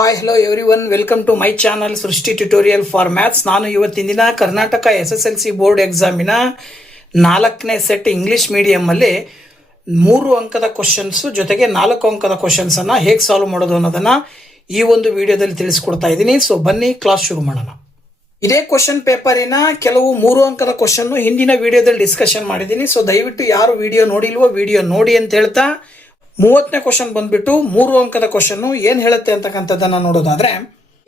Hi hello everyone, welcome to my channel Srishti tutorial for maths. ನಾನು ಇವತ್ತಿನ ದಿನ Karnataka SSLC board ಎಕ್ಸಾಮಿನ 4ನೇ ಸೆಟ್ ಇಂಗ್ಲೀಷ್ ಮೀಡಿಯಮಲ್ಲಿ 3 ಅಂಕದ ಕ್ವಶನ್ಸ್ ಜೊತೆಗೆ 4 ಅಂಕದ ಕ್ವಶನ್ಸನ್ನು ಹೇಗೆ ಸಾಲ್ವ್ ಮಾಡೋದು ಅನ್ನೋದನ್ನು ಈ ಒಂದು ವಿಡಿಯೋದಲ್ಲಿ ತಿಳಿಸ್ಕೊಡ್ತಾ ಇದ್ದೀನಿ. ಸೊ ಬನ್ನಿ ಕ್ಲಾಸ್ ಶುರು ಮಾಡೋಣ. ಇದೇ ಕ್ವಶನ್ ಪೇಪರಿನ ಕೆಲವು 3 ಅಂಕದ ಕ್ವಶನ್ ಹಿಂದಿನ ವಿಡಿಯೋದಲ್ಲಿ ಡಿಸ್ಕಷನ್ ಮಾಡಿದ್ದೀನಿ. ಸೊ ದಯವಿಟ್ಟು ಯಾರು ವಿಡಿಯೋ ನೋಡಿಲ್ವೋ ವಿಡಿಯೋ ನೋಡಿ ಅಂತ ಹೇಳ್ತಾ 30ನೇ ಕ್ವಶನ್ ಬಂದ್ಬಿಟ್ಟು 3 ಅಂಕದ ಕ್ವಶನ್ ಏನ್ ಹೇಳುತ್ತೆ ಅಂತಕ್ಕಂಥದ್ದನ್ನ ನೋಡೋದಾದ್ರೆ,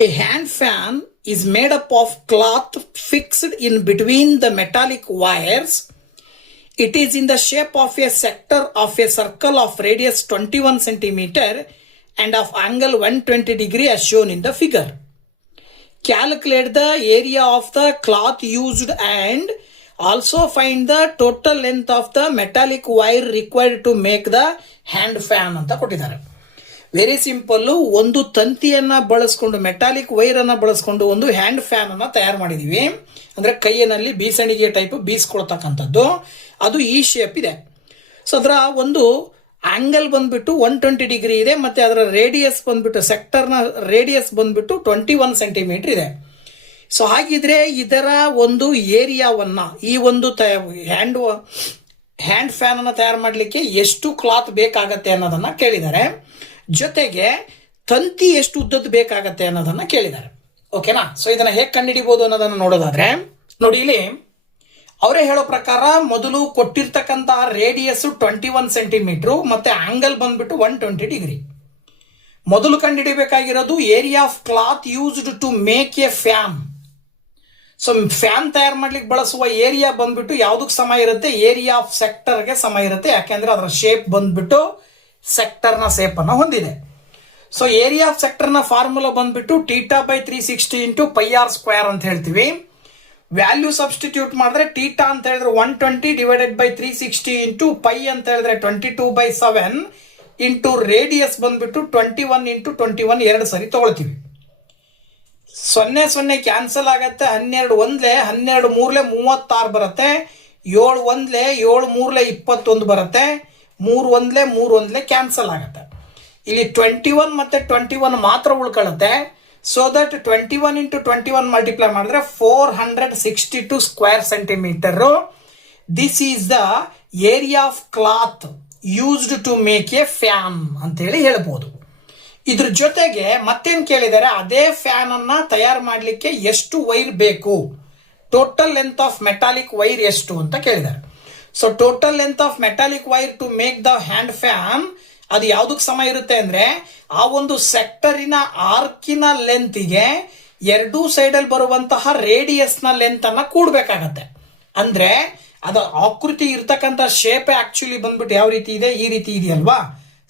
A hand fan is made up of cloth fixed in between the metallic wires. It is in the shape of a sector of a circle of radius 21 centimeter and of angle 120 degree as shown in the figure. Calculate the area of the cloth used and also find the total length of the metallic wire required to make the hand fan ಅಂತ ಕೊಟ್ಟಿದ್ದಾರೆ. Very simple. ಒಂದು ತಂತಿಯನ್ನ ಬಳಸ್ಕೊಂಡು metallic wire ಅನ್ನ ಬಳಸ್ಕೊಂಡು ಒಂದು hand fan ಅನ್ನ ತಯಾರು ಮಾಡಿದೀವಿ. ಅಂದ್ರೆ ಕೈಯಲ್ಲಿ ಬೀಸಣಿಗೆ ಟೈಪ್ ಬೀಸ್ಕೊಳ್ತಕ್ಕಂಥದ್ದು. ಅದು ಈ ಶೇಪ್ ಇದೆ. ಸೊ ಅದರ ಒಂದು ಆಂಗಲ್ ಬಂದ್ಬಿಟ್ಟು 120 ಡಿಗ್ರಿ ಇದೆ. ಮತ್ತೆ ಅದರ ರೇಡಿಯಸ್ ಬಂದ್ಬಿಟ್ಟು ಸೆಕ್ಟರ್ನ ರೇಡಿಯಸ್ ಬಂದ್ಬಿಟ್ಟು 21 ಸೆಂಟಿಮೀಟರ್ ಇದೆ. ಸೊ ಹಾಗಿದ್ರೆ ಇದರ ಒಂದು ಏರಿಯಾವನ್ನ ಈ ಒಂದು ಹ್ಯಾಂಡ್ ಫ್ಯಾನ್ ಅನ್ನ ತಯಾರು ಮಾಡಲಿಕ್ಕೆ ಎಷ್ಟು ಕ್ಲಾತ್ ಬೇಕಾಗತ್ತೆ ಅನ್ನೋದನ್ನ ಕೇಳಿದ್ದಾರೆ. ಜೊತೆಗೆ ತಂತಿ ಎಷ್ಟು ಉದ್ದದ್ದು ಬೇಕಾಗತ್ತೆ ಅನ್ನೋದನ್ನ ಕೇಳಿದ್ದಾರೆ. ಓಕೆನಾ? ಸೊ ಇದನ್ನ ಹೇಗೆ ಕಂಡುಹಿಡಿಬಹುದು ಅನ್ನೋದನ್ನ ನೋಡೋದಾದ್ರೆ, ನೋಡಿ ಇಲ್ಲಿ ಅವರೇ ಹೇಳೋ ಪ್ರಕಾರ ಮೊದಲು ಕೊಟ್ಟಿರ್ತಕ್ಕಂತಹ ರೇಡಿಯಸ್ 21 ಸೆಂಟಿಮೀಟರ್ ಮತ್ತೆ ಆಂಗಲ್ ಬಂದ್ಬಿಟ್ಟು 120 ಡಿಗ್ರಿ. ಮೊದಲು ಕಂಡುಹಿಡಿಬೇಕಾಗಿರೋದು area of cloth used to make a fan. So fan ತಯಾರು ಮಾಡ್ಲಿಕ್ಕೆ ಬಳಸುವ ಏರಿಯಾ ಬಂದ್ಬಿಟ್ಟು ಯಾವ್ದಕ್ಕೆ ಸಮ ಇರುತ್ತೆ? ಏರಿಯಾ ಆಫ್ ಸೆಕ್ಟರ್ಗೆ ಸಮ ಇರುತ್ತೆ. ಯಾಕೆಂದ್ರೆ ಅದರ ಶೇಪ್ ಬಂದ್ಬಿಟ್ಟು ಸೆಕ್ಟರ್ನ ಶೇಪ್ ಅನ್ನ ಹೊಂದಿದೆ. ಸೊ ಏರಿಯಾ ಆಫ್ ಸೆಕ್ಟರ್ನ ಫಾರ್ಮುಲಾ ಬಂದ್ಬಿಟ್ಟು θ/360 ಇಂಟು πr² ಅಂತ ಹೇಳ್ತೀವಿ. ವ್ಯಾಲ್ಯೂ ಸಬ್ಸ್ಟಿಟ್ಯೂಟ್ ಮಾಡಿದ್ರೆ θ ಅಂತ ಹೇಳಿದ್ರೆ 120 ಡಿವೈಡೆಡ್ ಬೈ 360 ಇಂಟು π ಅಂತ ಹೇಳಿದ್ರೆ 22/7 ಇಂಟು ರೇಡಿಯಸ್ ಬಂದ್ಬಿಟ್ಟು 21 ಇಂಟು 21 2 ಸರಿ ತಗೊಳ್ತೀವಿ. 0 ಕ್ಯಾನ್ಸಲ್ ಆಗತ್ತೆ. 12 1 12 3 36 ಬರುತ್ತೆ. 7 1 7 3 21 ಬರುತ್ತೆ. 3 1 3 1 ಕ್ಯಾನ್ಸಲ್ ಆಗುತ್ತೆ. ಇಲ್ಲಿ 21 ಮತ್ತೆ 21 ಮಾತ್ರ ಉಳ್ಕೊಳ್ಳುತ್ತೆ. ಸೊ ದಟ್ 21 ಇಂಟು 21 ಮಲ್ಟಿಪ್ಲೈ ಮಾಡಿದ್ರೆ 462 square centimetre. This is the area of cloth used to make a fan ಅಂತ ಹೇಳಿ ಹೇಳ್ಬೋದು. ಇದ್ರ ಜೊತೆಗೆ ಮತ್ತೇನ್ ಕೇಳಿದ್ದಾರೆ, ಅದೇ ಫ್ಯಾನ್ ಅನ್ನ ತಯಾರು ಮಾಡಲಿಕ್ಕೆ ಎಷ್ಟು ವೈರ್ ಬೇಕು, total length of metallic wire ಎಷ್ಟು ಅಂತ ಕೇಳಿದ್ದಾರೆ. So total length of metallic wire to make the hand fan ಅದು ಯಾವ್ದಕ್ಕೆ ಸಮ ಇರುತ್ತೆ ಅಂದ್ರೆ, ಆ ಒಂದು ಸೆಕ್ಟರಿನ ಆರ್ಕಿನ ಲೆಂತ್ಗೆ ಎರಡೂ ಸೈಡಲ್ಲಿ ಬರುವಂತಹ ರೇಡಿಯಸ್ ನ ಲೆಂತ್ ಅನ್ನ ಕೂಡಬೇಕಾಗತ್ತೆ. ಅಂದ್ರೆ ಅದು ಆಕೃತಿ ಇರ್ತಕ್ಕಂಥ ಶೇಪ್ ಆಕ್ಚುಲಿ ಬಂದ್ಬಿಟ್ಟು ಯಾವ ರೀತಿ ಇದೆ, ಈ ರೀತಿ ಇದೆಯಲ್ವಾ?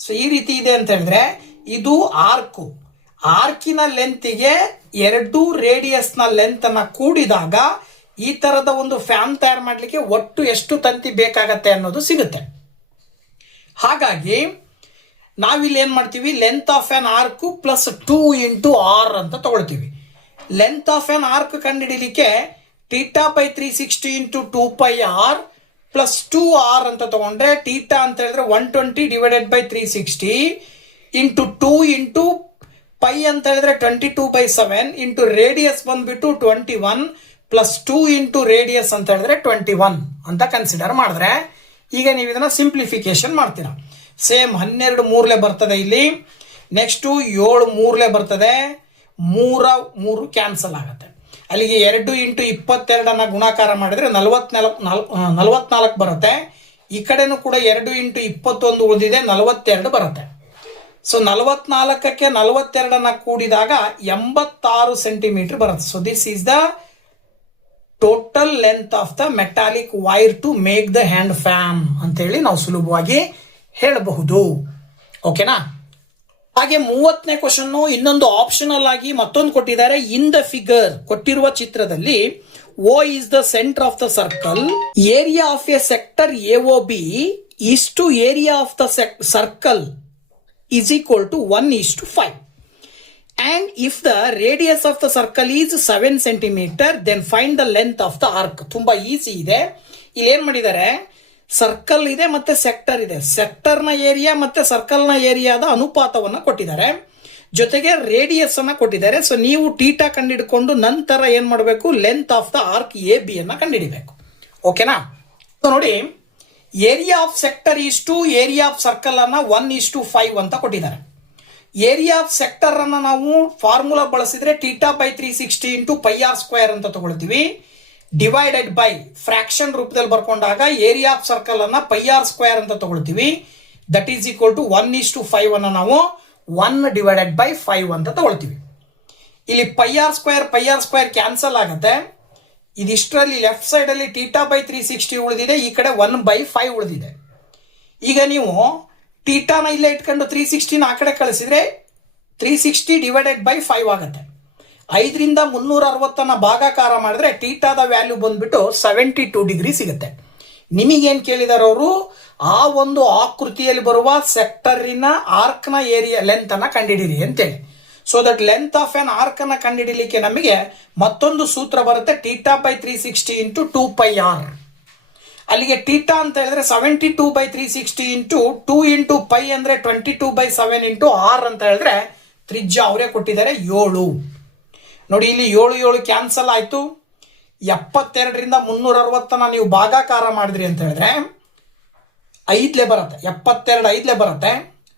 ಸೊ ಈ ರೀತಿ ಇದೆ ಅಂತ ಹೇಳಿದ್ರೆ ಇದು ಆರ್ಕು. ಆರ್ಕಿನ ಲೆಂತ್ಗೆ ಎರಡೂ ರೇಡಿಯಸ್ ನ ಲೆಂತ್ ಅನ್ನ ಕೂಡಿದಾಗ ಈ ತರದ ಒಂದು ಫ್ಯಾನ್ ತಯಾರು ಮಾಡಲಿಕ್ಕೆ ಒಟ್ಟು ಎಷ್ಟು ತಂತಿ ಬೇಕಾಗತ್ತೆ ಅನ್ನೋದು ಸಿಗುತ್ತೆ. ಹಾಗಾಗಿ ನಾವಿಲ್ಲಿ ಏನ್ ಮಾಡ್ತೀವಿ, length of an arc plus 2 into R ಅಂತ ತಗೊಳ್ತೀವಿ. ಲೆಂತ್ ಆಫ್ ಆನ್ ಆರ್ಕ್ ಕಂಡುಹಿಡಿಲಿಕ್ಕೆ θ/360 ಇಂಟು 2πr ಪ್ಲಸ್ 2r ಅಂತ ತಗೊಂಡ್ರೆ θ ಅಂತ ಹೇಳಿದ್ರೆ 120 ಡಿವೈಡೆಡ್ ಬೈ 360 ಇಂಟು 2 ಇಂಟು π ಅಂತ ಹೇಳಿದ್ರೆ 22/7 ಇಂಟು ರೇಡಿಯಸ್ ಬಂದ್ಬಿಟ್ಟು 21 ಪ್ಲಸ್ 2 ಇಂಟು ರೇಡಿಯಸ್ ಅಂತ ಹೇಳಿದ್ರೆ 21 ಅಂತ ಕನ್ಸಿಡರ್ ಮಾಡಿದ್ರೆ, ಈಗ ನೀವು ಇದನ್ನ ಸಿಂಪ್ಲಿಫಿಕೇಶನ್ ಮಾಡ್ತೀರಾ. ಸೇಮ್ 12 3 ಬರ್ತದೆ ಇಲ್ಲಿ. ನೆಕ್ಸ್ಟ್ 7 3 ಬರ್ತದೆ. 3 ಕ್ಯಾನ್ಸಲ್ ಆಗುತ್ತೆ. ಅಲ್ಲಿಗೆ 2 ಇಂಟು 22 ಗುಣಾಕಾರ ಮಾಡಿದ್ರೆ 44 ಬರುತ್ತೆ. ಈ ಕಡೆನೂ ಕೂಡ 2 ಇಂಟು 21 ಉಳಿದಿದೆ, 42 ಬರುತ್ತೆ. ಸೊ 44ಕ್ಕೆ 42 ಕೂಡಿದಾಗ 86 ಸೆಂಟಿಮೀಟರ್ ಬರುತ್ತೆ. So this is the total length of the metallic wire to make the hand fan ಅಂತ ಹೇಳಿ ನಾವು ಸುಲಭವಾಗಿ ಹೇಳಬಹುದು. ಓಕೆನಾ? ಹಾಗೆ 30ನೇ ಕ್ವಶನ್ ಇನ್ನೊಂದು ಆಪ್ಷನಲ್ ಆಗಿ ಮತ್ತೊಂದು ಕೊಟ್ಟಿದ್ದಾರೆ. ಇನ್ ದ ಫಿಗರ್ ಕೊಟ್ಟಿರುವ ಚಿತ್ರದಲ್ಲಿ O is the center of the circle. Area of a sector AOB is to area of the circle is equal to 1:5. And if the radius of the circle is 7 centimeter, then find the length of the arc. ತುಂಬಾ easy ಇದೆ. ಇಲ್ಲಿ ಏನ್ ಮಾಡಿದ್ದಾರೆ, circle ಇದೆ ಮತ್ತೆ sector ಇದೆ. ಸೆಕ್ಟರ್ನ area ಮತ್ತೆ ಸರ್ಕಲ್ನ ಏರಿಯಾದ ಅನುಪಾತವನ್ನು ಕೊಟ್ಟಿದ್ದಾರೆ. ಜೊತೆಗೆ ರೇಡಿಯಸ್ ಅನ್ನ ಕೊಟ್ಟಿದ್ದಾರೆ. ಸೊ ನೀವು ಟೀಟಾ ಕಂಡುಹಿಡ್ಕೊಂಡು ನಂತರ ಏನ್ ಮಾಡಬೇಕು, length of the arc A B ಅನ್ನ ಕಂಡುಹಿಡಿಬೇಕು. ಓಕೆನಾ? ಸೊ ನೋಡಿ, area of sector is to area of circle ಅನ್ನ 1:5 ಅಂತ ಕೊಟ್ಟಿದ್ದಾರೆ. ಏರಿಯಾ ಆಫ್ ಸೆಕ್ಟರ್ ಅನ್ನ ನಾವು ಫಾರ್ಮುಲಾ ಬಳಸಿದ್ರೆ θ/360 ಇಂಟು πr² ಅಂತ ತಗೊಳ್ತೀವಿ. ಡಿವೈಡೆಡ್ ಬೈ ಫ್ರಾಕ್ಷನ್ ರೂಪದಲ್ಲಿ ಬರ್ಕೊಂಡಾಗ ಏರಿಯಾ ಆಫ್ ಸರ್ಕಲ್ ಅನ್ನ πr² ಅಂತ ತಗೊಳ್ತೀವಿ. ದಟ್ ಈಸ್ ಈಕ್ವಲ್ ಟು 1:5 ಅನ್ನ ನಾವು 1/5 ಅಂತ ತಗೊಳ್ತೀವಿ. ಇಲ್ಲಿ πr² ಕ್ಯಾನ್ಸಲ್ ಆಗುತ್ತೆ. ಇದಿಷ್ಟರಲ್ಲಿ ಲೆಫ್ಟ್ ಸೈಡ್ ಅಲ್ಲಿ θ/360 ಉಳಿದಿದೆ, ಈ ಕಡೆ 1/5 ಉಳಿದಿದೆ. ಈಗ ನೀವು ಥೀಟಾನ ಇಲ್ಲೇ ಇಟ್ಕೊಂಡು 360 ಆ ಕಡೆ ಕಳಿಸಿದ್ರೆ 360 ಡಿವೈಡೆಡ್ ಬೈ 5 ಆಗುತ್ತೆ. 5ರಿಂದ 360 ಭಾಗಾಕಾರ ಮಾಡಿದ್ರೆ ಥೀಟಾದ ವ್ಯಾಲ್ಯೂ ಬಂದ್ಬಿಟ್ಟು 72 ಡಿಗ್ರಿ ಸಿಗುತ್ತೆ. ನಿಮಗೇನ್ ಕೇಳಿದಾರೆ ಅವರು, ಆ ಒಂದು ಆಕೃತಿಯಲ್ಲಿ ಬರುವ ಸೆಕ್ಟರಿನ ಆರ್ಕ್ನ ಏರಿಯಾ ಲೆಂತ್ ಅನ್ನ ಕಂಡುಹಿಡಿಯಿರಿ ಅಂತೇಳಿ. So that length of an arc ಅನ್ನ ಕಂಡುಹಿಡಿಯಲಿಕ್ಕೆ ನಮಗೆ ಮತ್ತೊಂದು ಸೂತ್ರ ಬರುತ್ತೆ, θ/360 ಇಂಟು 2πr. ಅಲ್ಲಿಗೆ ಥೀಟಾ ಅಂತ ಹೇಳಿದ್ರೆ 72/360 ಇಂಟು 2 ಇಂಟು π ಅಂದ್ರೆ 22/7 ಇಂಟು ಆರ್ ಅಂತ ಹೇಳಿದ್ರೆ ತ್ರಿಜ್ಯ ಅವರೇ ಕೊಟ್ಟಿದ್ದಾರೆ 7. ನೋಡಿ, ಇಲ್ಲಿ 7 ಕ್ಯಾನ್ಸಲ್ ಆಯ್ತು. 72ರಿಂದ 360 ನೀವು ಭಾಗಾಕಾರ ಮಾಡಿದ್ರಿ ಅಂತ ಹೇಳಿದ್ರೆ 5 ಬರುತ್ತೆ. 72 5 ಬರುತ್ತೆ.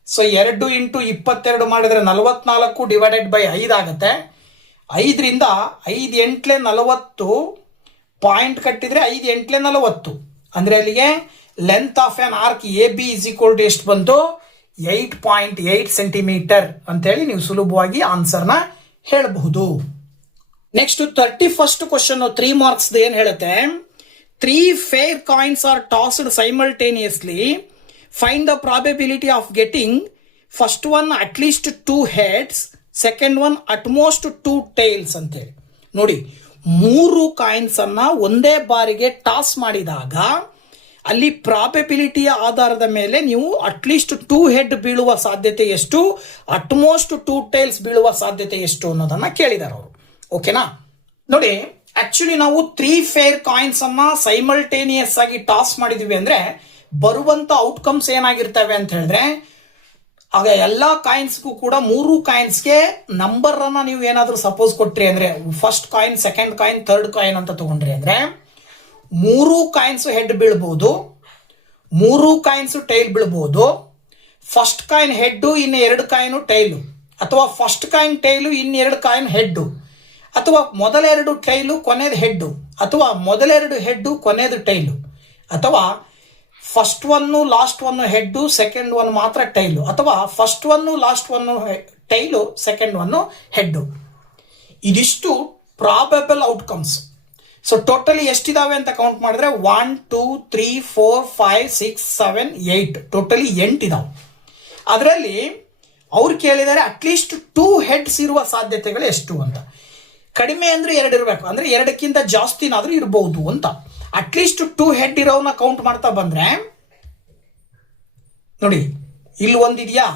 ಸೊ 2 ಇಂಟು 22 ಮಾಡಿದ್ರೆ 44 ಡಿವೈಡೆಡ್ ಬೈ 5 ಆಗುತ್ತೆ. 5ರಿಂದ 5 8 40 ಪಾಯಿಂಟ್ ಕಟ್ಟಿದ್ರೆ 5 8 40 ಅಂದ್ರೆ ಅಲ್ಲಿಗೆ length of an arc A B is equal to ಎಷ್ಟು ಬಂತು, 8.8 ಸೆಂಟಿಮೀಟರ್ ಅಂತೇಳಿ ನೀವು ಸುಲಭವಾಗಿ ಆನ್ಸರ್ನ ಹೇಳಬಹುದು. ನೆಕ್ಸ್ಟ್ 31st ಕ್ವಶನ್ 3 ಮಾರ್ಕ್ಸ್ ಏನ್ ಹೇಳುತ್ತೆ, 3 fair coins are tossed simultaneously, find the probability of getting first one at least 2 heads, second one at most 2 tails ಅಂತೇಳಿ. ನೋಡಿ, 3 ಕಾಯಿನ್ಸ್ ಅನ್ನ ಒಂದೇ ಬಾರಿಗೆ ಟಾಸ್ ಮಾಡಿದಾಗ ಅಲ್ಲಿ ಪ್ರಾಬಬಿಲಿಟಿಯ ಆಧಾರದ ಮೇಲೆ ನೀವು ಅಟ್ಲೀಸ್ಟ್ 2 ಹೆಡ್ ಬೀಳುವ ಸಾಧ್ಯತೆ ಎಷ್ಟು, ಅಟ್ಮೋಸ್ಟ್ 2 ಟೈಲ್ಸ್ ಬೀಳುವ ಸಾಧ್ಯತೆ ಎಷ್ಟು ಅನ್ನೋದನ್ನ ಕೇಳಿದಾರೆ ಅವರು. ಓಕೆನಾ? ನೋಡಿ, ಆಕ್ಚುಲಿ ನಾವು 3 ಫೇರ್ ಕಾಯಿನ್ಸ್ ಅನ್ನ ಸೈಮಲ್ಟೇನಿಯಸ್ ಆಗಿ ಟಾಸ್ ಮಾಡಿದ್ವಿ ಅಂದ್ರೆ ಬರುವಂತ ಔಟ್ಕಮ್ಸ್ ಏನಾಗಿರ್ತವೆ ಅಂತ ಹೇಳಿದ್ರೆ, ಆಗ ಎಲ್ಲಾ ಕಾಯಿನ್ಸ್ಗೂ ಕೂಡ 3 ಕಾಯಿನ್ಸ್ಗೆ ನಂಬರ್ ಅನ್ನ ನೀವು ಏನಾದ್ರೂ ಸಪೋಸ್ ಕೊಟ್ರಿ ಅಂದ್ರೆ, first coin, second coin, third coin ಅಂತ ತಗೊಂಡ್ರಿ ಅಂದ್ರೆ 3 ಕಾಯಿನ್ಸ್ ಹೆಡ್ ಬೀಳ್ಬಹುದು, 3 ಕಾಯಿನ್ಸ್ ಟೈಲ್ ಬೀಳ್ಬಹುದು. ಫಸ್ಟ್ ಕಾಯಿನ್ ಹೆಡ್, ಇನ್ನು 2 ಕಾಯಿನ್ ಟೈಲು, ಅಥವಾ ಫಸ್ಟ್ ಕಾಯಿನ್ ಟೈಲು, ಇನ್ನು 2 ಕಾಯಿನ್ ಹೆಡ್, ಅಥವಾ ಮೊದಲ 2 ಟೈಲು ಕೊನೆಯದು ಹೆಡ್, ಅಥವಾ ಮೊದಲ 2 ಹೆಡ್ ಕೊನೆಯದು ಟೈಲು, ಅಥವಾ first one last one head, second one ಮಾತ್ರ ಟೈಲು, ಅಥವಾ first one last one tile, second one head. ಇದಿಷ್ಟು ಪ್ರಾಬಬಲ್ ಔಟ್ಕಮ್ಸ್. ಸೊ ಟೋಟಲಿ ಎಷ್ಟಿದಾವೆ ಅಂತ ಕೌಂಟ್ ಮಾಡಿದ್ರೆ 1 2 3 4 5 6 7 8 ಟೋಟಲಿ 8 ಇದಾವೆ. ಅದರಲ್ಲಿ ಅವ್ರು ಕೇಳಿದರೆ ಅಟ್ಲೀಸ್ಟ್ 2 ಹೆಡ್ಸ್ ಇರುವ ಸಾಧ್ಯತೆಗಳು ಎಷ್ಟು ಅಂತ. ಕಡಿಮೆ ಅಂದ್ರೆ 2 ಇರಬೇಕು, ಅಂದ್ರೆ 2ಕ್ಕಿಂತ ಜಾಸ್ತಿನಾದ್ರೂ ಇರಬಹುದು ಅಂತ. ಅಟ್ಲೀಸ್ಟ್ 2 ಹೆಡ್ ಇರೋವನ್ನ ಕೌಂಟ್ ಮಾಡ್ತಾ ಬಂದ್ರೆ ನೋಡಿ, ಇಲ್ಲಿ ಒಂದಿದೆಯಾ,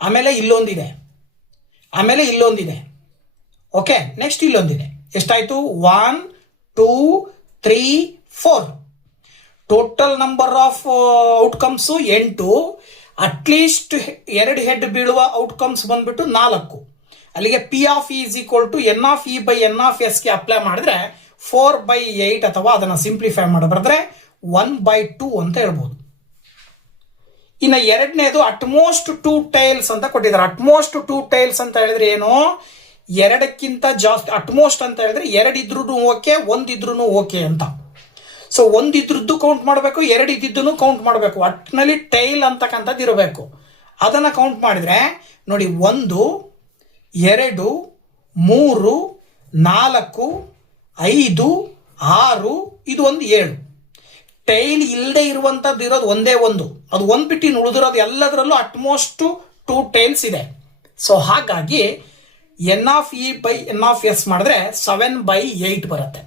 ಆಮೇಲೆ ಇಲ್ಲೊಂದಿದೆ, ಆಮೇಲೆ ಇಲ್ಲೊಂದಿದೆ. Okay, next ಇಲ್ಲೊಂದಿದೆ. ಎಷ್ಟಾಯ್ತು? 1 2 3 4. Total number of outcomes 8. At least 2 head ಬೀಳುವ ಔಟ್ಕಮ್ಸ್ ಬಂದ್ಬಿಟ್ಟು 4. ಅಲ್ಲಿಗೆ P of E is equal to n of E by N of S ಗೆ ಅಪ್ಲೈ ಮಾಡಿದ್ರೆ 4/8, ಅಥವಾ ಅದನ್ನ ಸಿಂಪ್ಲಿಫೈ ಮಾಡಬಾರ್ದ್ರೆ 1/2 ಅಂತ ಹೇಳ್ಬೋದು. ಇನ್ನು ಎರಡನೇದು ಅಟ್ಮೋಸ್ಟ್ 2 ಟೈಲ್ಸ್ ಅಂತ ಕೊಟ್ಟಿದ್ದಾರೆ. ಅಟ್ಮೋಸ್ಟ್ 2 ಟೈಲ್ಸ್ ಅಂತ ಹೇಳಿದ್ರೆ ಏನು, 2ಕ್ಕಿಂತ ಜಾಸ್ತಿ. ಅಟ್ಮೋಸ್ಟ್ ಅಂತ ಹೇಳಿದ್ರೆ 2 ಇದ್ರೂ ಓಕೆ, 1 ಇದ್ರೂ ಓಕೆ ಅಂತ. ಸೊ 1 ಇದ್ರದ್ದು ಕೌಂಟ್ ಮಾಡಬೇಕು, 2 ಇದ್ದಿದ್ದನ್ನು ಕೌಂಟ್ ಮಾಡಬೇಕು. ಒಟ್ಟಿನಲ್ಲಿ ಟೈಲ್ ಅಂತಕ್ಕಂಥದ್ದು ಇರಬೇಕು. ಅದನ್ನ ಕೌಂಟ್ ಮಾಡಿದ್ರೆ ನೋಡಿ, 1 2 3 4 5 6, ಇದು ಒಂದು 7. ಟೈಲ್ ಇಲ್ಲದೆ ಇರುವಂತದ್ದು ಇರೋದು ಒಂದೇ ಒಂದು, ಅದು ಒಂದು ಬಿಟ್ಟು ಉಳಿದಿರೋದು ಎಲ್ಲದರಲ್ಲೂ ಅಟ್ಮೋಸ್ಟ್ 2 ಟೈಲ್ಸ್ ಇದೆ. ಸೊ ಹಾಗಾಗಿ N of E by N of S ಮಾಡಿದ್ರೆ 7/8 ಬರುತ್ತೆ.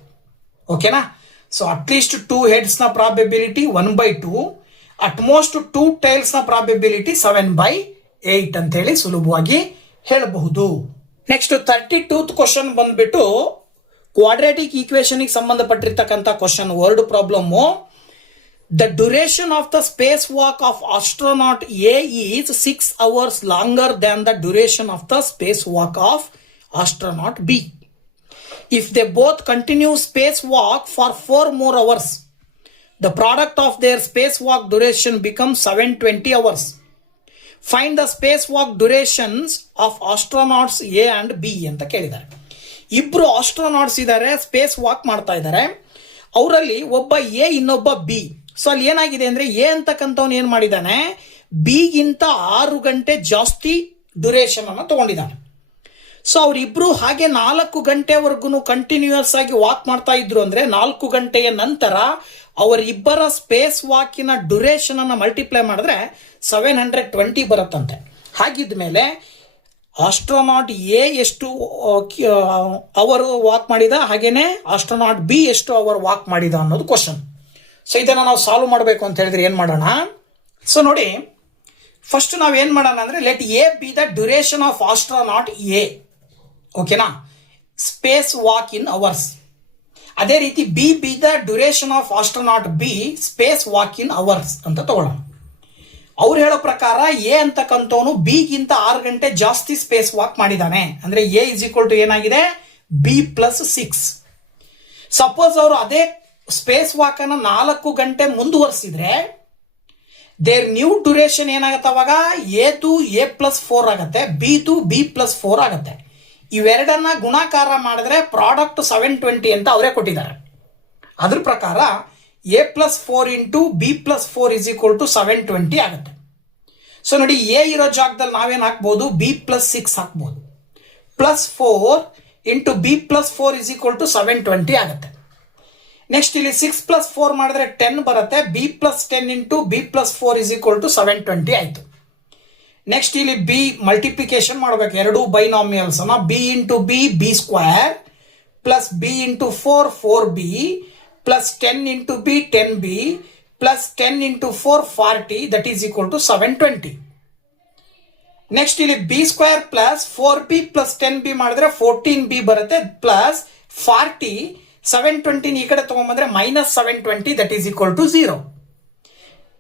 ಓಕೆನಾ? ಸೊ ಅಟ್ಲೀಸ್ಟ್ 2 ಹೆಡ್ಸ್ ನ ಪ್ರಾಬಬಿಲಿಟಿ 1/2, ಅಟ್ಮೋಸ್ಟ್ 2 ಟೈಲ್ಸ್ ನ ಪ್ರಾಬಬಿಲಿಟಿ 7/8 ಅಂತ ಹೇಳಿ ಸುಲಭವಾಗಿ ಹೇಳಬಹುದು. ನೆಕ್ಸ್ಟ್ 32th ಕ್ವಶನ್ ಬಂದ್ಬಿಟ್ಟು ಕ್ವಾಡ್ರಾಟಿಕ್ ಈಕ್ವೇಶನ್ ಸಂಬಂಧಪಟ್ಟಿರ್ತಕ್ಕಂಥ question, word problem. The duration of the spacewalk of astronaut A is 6 hours longer than the duration of the spacewalk of astronaut B. If they both continue spacewalk for 4 more hours, the product of their spacewalk duration becomes 720 hours. Find the spacewalk durations of astronauts A and B ಅಂತ ಕೇಳಿದ್ದಾರೆ. ಇಬ್ರು astronauts ಇದ್ದಾರೆ, space walk ಮಾಡ್ತಾ ಇದ್ದಾರೆ. ಅವರಲ್ಲಿ ಒಬ್ಬ A, ಇನ್ನೊಬ್ಬ B. So ಅಲ್ಲಿ ಏನಾಗಿದೆ ಅಂದ್ರೆ ಎ ಅಂತಕ್ಕಂಥವ್ನು ಏನ್ ಮಾಡಿದ್ದಾನೆ, ಬಿಗಿಂತ 6 ಗಂಟೆ ಜಾಸ್ತಿ ಡ್ಯೂರೇಷನ್ ಅನ್ನು ತಗೊಂಡಿದ್ದಾನೆ. ಸೊ ಅವರಿಬ್ರು ಹಾಗೆ 4 ಗಂಟೆವರೆಗೂ ಕಂಟಿನ್ಯೂಯಸ್ ಆಗಿ ವಾಕ್ ಮಾಡ್ತಾ ಇದ್ರು ಅಂದ್ರೆ 4 ಗಂಟೆಯ ನಂತರ ಅವರಿಬ್ಬರ ಸ್ಪೇಸ್ ವಾಕಿನ ಡ್ಯೂರೇಷನ್ ಅನ್ನು ಮಲ್ಟಿಪ್ಲೈ ಮಾಡಿದ್ರೆ 720 ಬರುತ್ತಂತೆ. ಹಾಗಿದ್ದ ಮೇಲೆ ಆಸ್ಟ್ರೋನಾಟ್ ಎ ಎಷ್ಟು ಅವರು ವಾಕ್ ಮಾಡಿದ, ಹಾಗೇನೆ ಆಸ್ಟ್ರೋನಾಟ್ ಬಿ ಎಷ್ಟು ಅವರ್ ವಾಕ್ ಮಾಡಿದ ಅನ್ನೋದು ಕ್ವಶನ್. ಸೊ ಇದನ್ನು ನಾವು ಸಾಲ್ವ್ ಮಾಡಬೇಕು ಅಂತ ಹೇಳಿದ್ರೆ ಏನು ಮಾಡೋಣ? ಸೊ ನೋಡಿ, ಫಸ್ಟ್ ನಾವು ಏನು ಮಾಡೋಣ ಅಂದರೆ, let A be the duration of astronaut A. ಓಕೆನಾ? Space walk in hours. ಅದೇ ರೀತಿ B the duration of astronaut B space walk in hours ಅಂತ ತಗೊಳ್ಳೋಣ. ಅವ್ರು ಹೇಳೋ ಪ್ರಕಾರ ಎ ಅಂತಕ್ಕಂಥವನು ಬಿಗಿಂತ 6 ಗಂಟೆ ಜಾಸ್ತಿ ಸ್ಪೇಸ್ ವಾಕ್ ಮಾಡಿದ್ದಾನೆ. ಅಂದ್ರೆ ಎ ಇಸ್ ಈಕ್ವಲ್ ಟು ಏನಾಗಿದೆ, ಬಿ ಪ್ಲಸ್ 6. ಸಪೋಸ್ ಅವರು ಅದೇ ಸ್ಪೇಸ್ ವಾಕ್ ಅನ್ನ 4 ಗಂಟೆ ಮುಂದುವರಿಸಿದ್ರೆ ದೇರ್ ನ್ಯೂ ಡ್ಯೂರೇಷನ್ ಏನಾಗತ್ತೆ, ಅವಾಗ ಎದು ಎ ಪ್ಲಸ್ 4 ಆಗುತ್ತೆ, ಬಿದು ಬಿ ಪ್ಲಸ್ 4 ಆಗುತ್ತೆ. ಇವೆರಡನ್ನ ಗುಣಾಕಾರ ಮಾಡಿದ್ರೆ ಪ್ರಾಡಕ್ಟ್ 720 ಅಂತ ಅವರೇ ಕೊಟ್ಟಿದ್ದಾರೆ. ಅದ್ರ ಪ್ರಕಾರ A plus 4 into B plus 4 is equal to 720 ಆಗುತ್ತೆ. ಸೊ ನೋಡಿ, ಎ ಇರೋ ಜಾಗದಲ್ಲಿ ನಾವೇನು ಹಾಕ್ಬೋದು, ಬಿ ಪ್ಲಸ್ 6 ಹಾಕ್ಬೋದು. Plus 4 into B plus 4 is equal to 720 ಆಗುತ್ತೆ. ನೆಕ್ಸ್ಟ್ ಇಲ್ಲಿ 6 ಪ್ಲಸ್ 4 ಮಾಡಿದ್ರೆ 10 ಬರುತ್ತೆ. B plus 10 into B plus 4 is equal to 720 ಆಯಿತು. ನೆಕ್ಸ್ಟ್ ಇಲ್ಲಿ ಬಿ ಮಲ್ಟಿಪ್ಲಿಕೇಶನ್ ಮಾಡಬೇಕು, ಎರಡು ಬೈನಾಮಿಯಲ್ಸ್ ಅನ್ನ. B into B square plus B into 4 B plus 10 into B 10 B plus 10 into 4 40 that is equal to 720. Next ಇಲ್ಲಿ B square plus 4b plus 10b ಮಾಡಿದ್ರೆ 14b ಬರುತ್ತೆ, plus 40 720 ಈ ಕಡೆ ತಗೊಂಡ್ಬಂದ್ರೆ minus 720 that is equal to 0.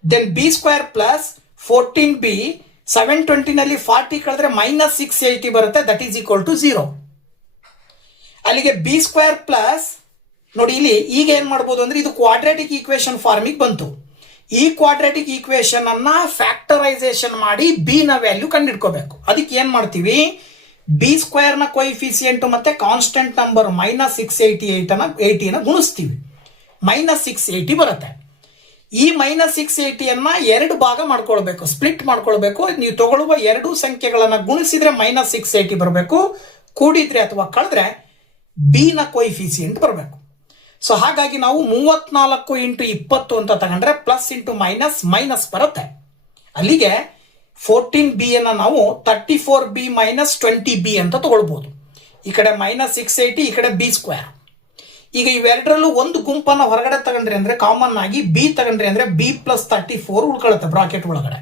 Then B square plus 14b 720 ನಲ್ಲಿ 40 ಕಳೆದ್ರೆ minus 680 ಬರುತ್ತೆ, that is equal to 0. ಅಲ್ಲಿಗೆ ಬಿ ಸ್ಕ್ವೇರ್ ಪ್ಲಸ್ ನೋಡಿ, ಇಲ್ಲಿ ಈಗ ಏನ್ ಮಾಡ್ಬೋದು ಅಂದ್ರೆ, ಇದು ಕ್ವಾಡ್ರಾಟಿಕ್ ಈಕ್ವೇಶನ್ ಫಾರ್ಮಿಗೆ ಬಂತು. ಈ ಕ್ವಾಡ್ರಾಟಿಕ್ ಈಕ್ವೇಶನ್ ಅನ್ನ ಫ್ಯಾಕ್ಟರೈಸೇಷನ್ ಮಾಡಿ ಬಿ ನ ವ್ಯಾಲ್ಯೂ ಕಂಡುಹಿಡ್ಕೋಬೇಕು. ಅದಕ್ಕೆ ಏನ್ ಮಾಡ್ತೀವಿ, ಬಿ ಸ್ಕ್ವೇರ್ ನ ಕೊಯಿಫಿಸಿಯೆಂಟ್ ಮತ್ತೆ ಕಾನ್ಸ್ಟೆಂಟ್ ನಂಬರ್ ಮೈನಸ್ 680 ನ ಗುಣಿಸ್ತೀವಿ, ಮೈನಸ್ 680 ಬರುತ್ತೆ. ಈ ಮೈನಸ್ 680 ಅನ್ನ 2 ಭಾಗ ಮಾಡ್ಕೊಳ್ಬೇಕು, ಸ್ಪ್ಲಿಟ್ ಮಾಡ್ಕೊಳ್ಬೇಕು. ನೀವು ತಗೊಳ್ಳುವ 2 ಸಂಖ್ಯೆಗಳನ್ನ ಗುಣಿಸಿದ್ರೆ ಮೈನಸ್ 680 ಬರಬೇಕು, ಕೂಡಿದ್ರೆ ಅಥವಾ ಕಳೆದ್ರೆ ಬಿ ನ ಕೊಯಿಫಿಸಿಯೆಂಟ್ ಬರಬೇಕು. ಸೊ ಹಾಗಾಗಿ ನಾವು 34 ಇಂಟು 20 ಅಂತ ತಗೊಂಡ್ರೆ ಪ್ಲಸ್ ಇಂಟು ಮೈನಸ್ ಮೈನಸ್ ಬರುತ್ತೆ. ಅಲ್ಲಿಗೆ 14b ಅನ್ನ ನಾವು 34b ಮೈನಸ್ 20b ಅಂತ ತಗೊಳ್ಬಹುದು. ಈ ಕಡೆ ಮೈನಸ್ 680, ಈ ಕಡೆ ಬಿ ಸ್ಕ್ವೇರ್. ಈಗ ಇವೆರಡರಲ್ಲೂ ಒಂದು ಗುಂಪನ್ನ ಹೊರಗಡೆ ತಗೊಂಡ್ರಿ ಅಂದ್ರೆ, ಕಾಮನ್ ಆಗಿ ಬಿ ತಗೊಂಡ್ರಿ ಅಂದ್ರೆ ಬಿ ಪ್ಲಸ್ 34 ಉಳ್ಕೊಳ್ಳುತ್ತೆ ಬ್ರಾಕೆಟ್ ಒಳಗಡೆ.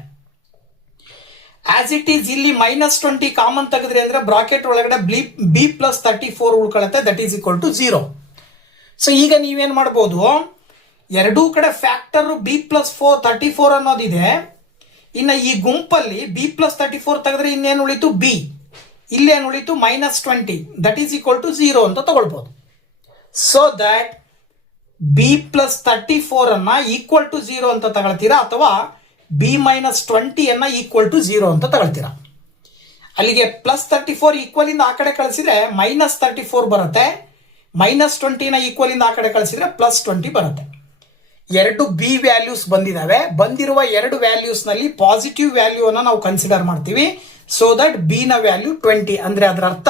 ಆಸ್ ಇಟ್ ಈಸ್ ಇಲ್ಲಿ ಮೈನಸ್ 20 ಕಾಮನ್ ತೆಗೆದ್ರಿ ಅಂದ್ರೆ ಬ್ರಾಕೆಟ್ ಒಳಗಡೆ ಬಿ ಪ್ಲಸ್ 34 ಉಳ್ಕೊಳ್ಳುತ್ತೆ, that is equal to 0. So ಈಗ ನೀವೇನ್ ಮಾಡ್ಬೋದು, ಎರಡೂ ಕಡೆ ಫ್ಯಾಕ್ಟರ್ ಬಿ ಪ್ಲಸ್ 34 ಅನ್ನೋದಿದೆ. ಇನ್ನು ಈ ಗುಂಪಲ್ಲಿ ಬಿ ಪ್ಲಸ್ 34 ತೆಗೆದ್ರೆ ಇನ್ನೇನು ಉಳಿತು, ಬಿ. ಇಲ್ಲೇನು ಉಳಿತು, minus 20 that is equal to 0 ಅಂತ ತಗೊಳ್ಬಹುದು. ಸೊ ದಟ್ ಬಿ ಪ್ಲಸ್ 34 ಅನ್ನ ಈಕ್ವಲ್ ಟು 0 ಅಂತ ತಗೊಳ್ತೀರಾ, ಅಥವಾ ಬಿ ಮೈನಸ್ 20 ಅನ್ನ ಈಕ್ವಲ್ ಟು 0 ಅಂತ ತಗೊಳ್ತೀರಾ. ಅಲ್ಲಿಗೆ ಪ್ಲಸ್ 34 ಈಕ್ವಲ್ ಇಂದ ಆ ಕಡೆ ಕಳಿಸಿದ್ರೆ ಮೈನಸ್ 34 ಬರುತ್ತೆ, ಮೈನಸ್ 20 ನ ಈಕ್ವಲ್ ಇಂದ ಆ ಕಡೆ ಕಳಿಸಿದ್ರೆ ಪ್ಲಸ್ 20 ಬರುತ್ತೆ. 2 ಬಿ ವ್ಯಾಲ್ಯೂಸ್ ಬಂದಿದ್ದಾವೆ. ಬಂದಿರುವ 2 ವ್ಯಾಲ್ಯೂಸ್ ನಲ್ಲಿ ಪಾಸಿಟಿವ್ ವ್ಯಾಲ್ಯೂ ಅನ್ನ ನಾವು ಕನ್ಸಿಡರ್ ಮಾಡ್ತೀವಿ. ಸೊ ದಟ್ ಬಿ ನ ವ್ಯಾಲ್ಯೂ 20. ಅಂದ್ರೆ ಅದರ ಅರ್ಥ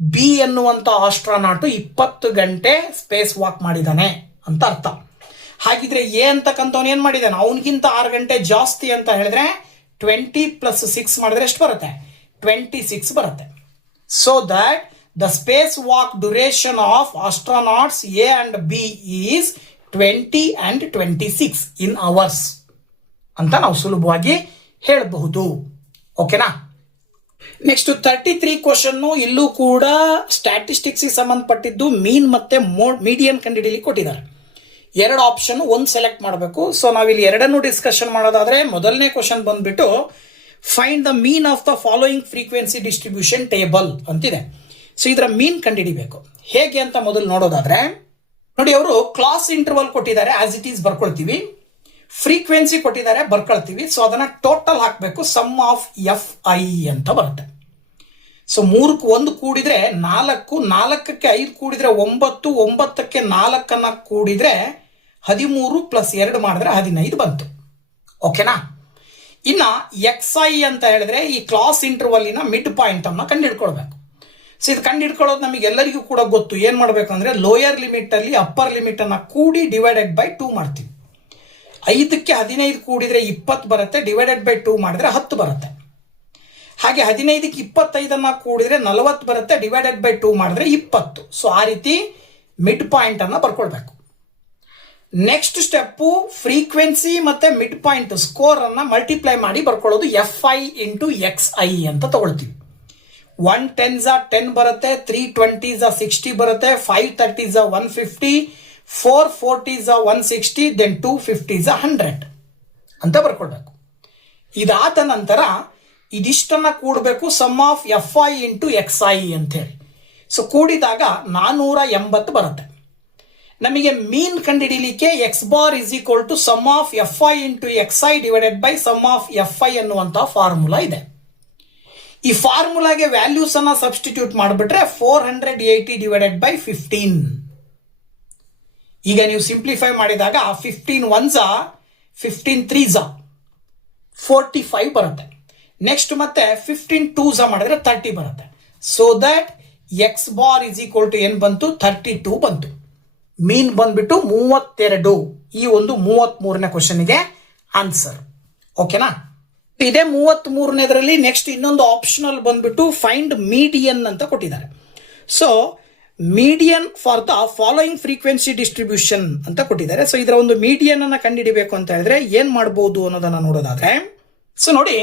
ಬಿ ಎನ್ನುವಂತ ಆಸ್ಟ್ರೋನಾಟ್ 20 ಗಂಟೆ ಸ್ಪೇಸ್ ವಾಕ್ ಮಾಡಿದಾನೆ ಅಂತ ಅರ್ಥ. ಹಾಗಿದ್ರೆ ಎ ಅಂತಕ್ಕಂಥವ್ನು ಏನ್ ಮಾಡಿದಾನೆ, ಅವನಿಗಿಂತ 6 ಗಂಟೆ ಜಾಸ್ತಿ ಅಂತ ಹೇಳಿದ್ರೆ 20 ಪ್ಲಸ್ 6 ಮಾಡಿದ್ರೆ ಎಷ್ಟು ಬರುತ್ತೆ, 26 ಬರುತ್ತೆ. So that the spacewalk duration of astronauts A and B is 20 and 26 in hours ಅಂತ ನಾವು ಸುಲಭವಾಗಿ ಹೇಳಬಹುದು. ಓಕೆನಾ? Next 33 question. ಇಲ್ಲೂ ಕೂಡ ಸ್ಟ್ಯಾಟಿಸ್ಟಿಕ್ಸ್ ಸಂಬಂಧಪಟ್ಟಿದ್ದು ಮೀನ್ ಮತ್ತೆ ಮೀಡಿಯನ್ ಕಂಡುಹಿಡಿಯಲಿಕ್ಕೆ ಕೊಟ್ಟಿದ್ದಾರೆ. ಎರಡು ಆಪ್ಷನ್ ಒಂದು ಸೆಲೆಕ್ಟ್ ಮಾಡಬೇಕು. ಸೊ ನಾವಿಲ್ಲಿ ಎರಡನ್ನು ಡಿಸ್ಕಷನ್ ಮಾಡೋದಾದ್ರೆ ಮೊದಲನೇ ಕ್ವಶನ್ ಬಂದ್ಬಿಟ್ಟು find the mean of the following frequency distribution table ಅಂತಿದೆ. ಸೊ ಇದರ ಮೀನ್ ಕಂಡುಹಿಡಿಬೇಕು. ಹೇಗೆ ಅಂತ ಮೊದಲು ನೋಡೋದಾದ್ರೆ ನೋಡಿ, ಅವರು ಕ್ಲಾಸ್ ಇಂಟರ್ವಲ್ ಕೊಟ್ಟಿದ್ದಾರೆ, ಆಸ್ ಇಟ್ ಈಸ್ ಬರ್ಕೊಳ್ತೀವಿ. ಫ್ರೀಕ್ವೆನ್ಸಿ ಕೊಟ್ಟಿದ್ದಾರೆ, ಬರ್ಕೊಳ್ತೀವಿ. ಸೊ ಅದನ್ನ ಟೋಟಲ್ ಹಾಕಬೇಕು. ಸಮ್ ಆಫ್ FI ಅಂತ ಬರುತ್ತೆ. ಸೊ 3ಕ್ಕೆ 1 ಕೂಡಿದ್ರೆ 4, 4ಕ್ಕೆ 5 ಕೂಡಿದ್ರೆ 9, 9ಕ್ಕೆ 4 ಕೂಡಿದ್ರೆ 13 ಪ್ಲಸ್ 2 ಮಾಡಿದ್ರೆ 15 ಬಂತು. ಓಕೆನಾ? ಇನ್ನ XI ಅಂತ ಹೇಳಿದ್ರೆ ಈ ಕ್ಲಾಸ್ ಇಂಟರ್ವಲ್ಲಿನ ಮಿಡ್ ಪಾಯಿಂಟ್ ಅನ್ನ ಕಂಡುಹಿಡ್ಕೊಳ್ಬೇಕು. ಸೊ ಇದು ಕಂಡುಹಿಡ್ಕೊಳ್ಳೋದು ನಮಗೆಲ್ಲರಿಗೂ ಕೂಡ ಗೊತ್ತು. ಏನ್ ಮಾಡ್ಬೇಕಂದ್ರೆ ಲೋಯರ್ ಲಿಮಿಟ್ ಅಲ್ಲಿ ಅಪ್ಪರ್ ಲಿಮಿಟ್ ಅನ್ನ ಕೂಡಿ ಡಿವೈಡೆಡ್ ಬೈ 2 ಮಾಡ್ತೀವಿ. 5ಕ್ಕೆ 15 ಕೂಡಿದ್ರೆ 20 ಬರುತ್ತೆ, ಡಿವೈಡೆಡ್ ಬೈ 2 ಮಾಡಿದ್ರೆ 10 ಬರುತ್ತೆ. ಹಾಗೆ 15ಕ್ಕೆ 25 ಕೂಡಿದ್ರೆ 40 ಬರುತ್ತೆ, ಡಿವೈಡೆಡ್ ಬೈ 2 ಮಾಡಿದ್ರೆ 20. ಸೊ ಆ ರೀತಿ ಮಿಡ್ ಪಾಯಿಂಟ್ ಅನ್ನ ಬರ್ಕೊಳ್ಬೇಕು. ನೆಕ್ಸ್ಟ್ ಸ್ಟೆಪ್ ಫ್ರೀಕ್ವೆನ್ಸಿ ಮತ್ತೆ ಮಿಡ್ ಪಾಯಿಂಟ್ ಸ್ಕೋರ್ ಅನ್ನ ಮಲ್ಟಿಪ್ಲೈ ಮಾಡಿ ಬರ್ಕೊಳ್ಳೋದು FI ಇಂಟು XI ಅಂತ ತಗೊಳ್ತೀವಿ. 1 10s 10 ಬರುತ್ತೆ, 3 20s 60 ಬರುತ್ತೆ, 5 30s 150, 4 40s 160, ದೆನ್ 2 50s 100 ಅಂತ ಬರ್ಕೊಳ್ಬೇಕು. ಇದಾದ ನಂತರ ಇದಿಷ್ಟನ್ನ ಕೂಡಬೇಕು, sum of FI into XI ಅಂತ ಹೇಳಿ. ಸೊ ಕೂಡಿದಾಗ 480 ಬರುತ್ತೆ. ನಮಗೆ ಮೀನ್ ಕಂಡುಹಿಡಿಯಲಿಕ್ಕೆ X bar is equal to sum of FI into XI divided by sum of FI ಅನ್ನುವಂತಹ ಫಾರ್ಮುಲಾ ಇದೆ. ಈ ಫಾರ್ಮುಲಾಗೆ ವ್ಯಾಲ್ಯೂಸ್ ಅನ್ನ ಸಬ್ಸ್ಟಿಟ್ಯೂಟ್ ಮಾಡಿಬಿಟ್ರೆ 480 ಡಿವೈಡೆಡ್ ಬೈ 15. ಈಗ ನೀವು ಸಿಂಪ್ಲಿಫೈ ಮಾಡಿದಾಗ 15 1s 15 3s 45 ಬರುತ್ತೆ. ನೆಕ್ಸ್ಟ್ ಮತ್ತೆ 15 2s ಮಾಡಿದ್ರೆ 30 ಬರುತ್ತೆ. So that X bar is equal to ಏನ್ ಬಂತು? 32 ಬಂತು. ಮೀನ್ ಬಂದ್ಬಿಟ್ಟು 32. ಈ ಒಂದು 33ನೇ ಕ್ವಶನ್ಗೆ ಆನ್ಸರ್. ಓಕೆನಾ? ಇದೇ 33ನೇದರಲ್ಲಿ ನೆಕ್ಸ್ಟ್ ಇನ್ನೊಂದು ಆಪ್ಷನಲ್ ಬಂದ್ಬಿಟ್ಟು ಫೈಂಡ್ ಮೀಡಿಯನ್ ಅಂತ ಕೊಟ್ಟಿದ್ದಾರೆ. So median for the following frequency distribution ಅಂತ ಕೊಟ್ಟಿದ್ದಾರೆ. ಸೊ ಇದರ ಒಂದು ಮೀಡಿಯನ್ ಅನ್ನ ಕಂಡುಹಿಡಿಬೇಕು ಅಂತ ಹೇಳಿದ್ರೆ ಏನ್ ಮಾಡಬಹುದು ಅನ್ನೋದನ್ನ ನೋಡೋದಾದ್ರೆ, ಸೊ ನೋಡಿ,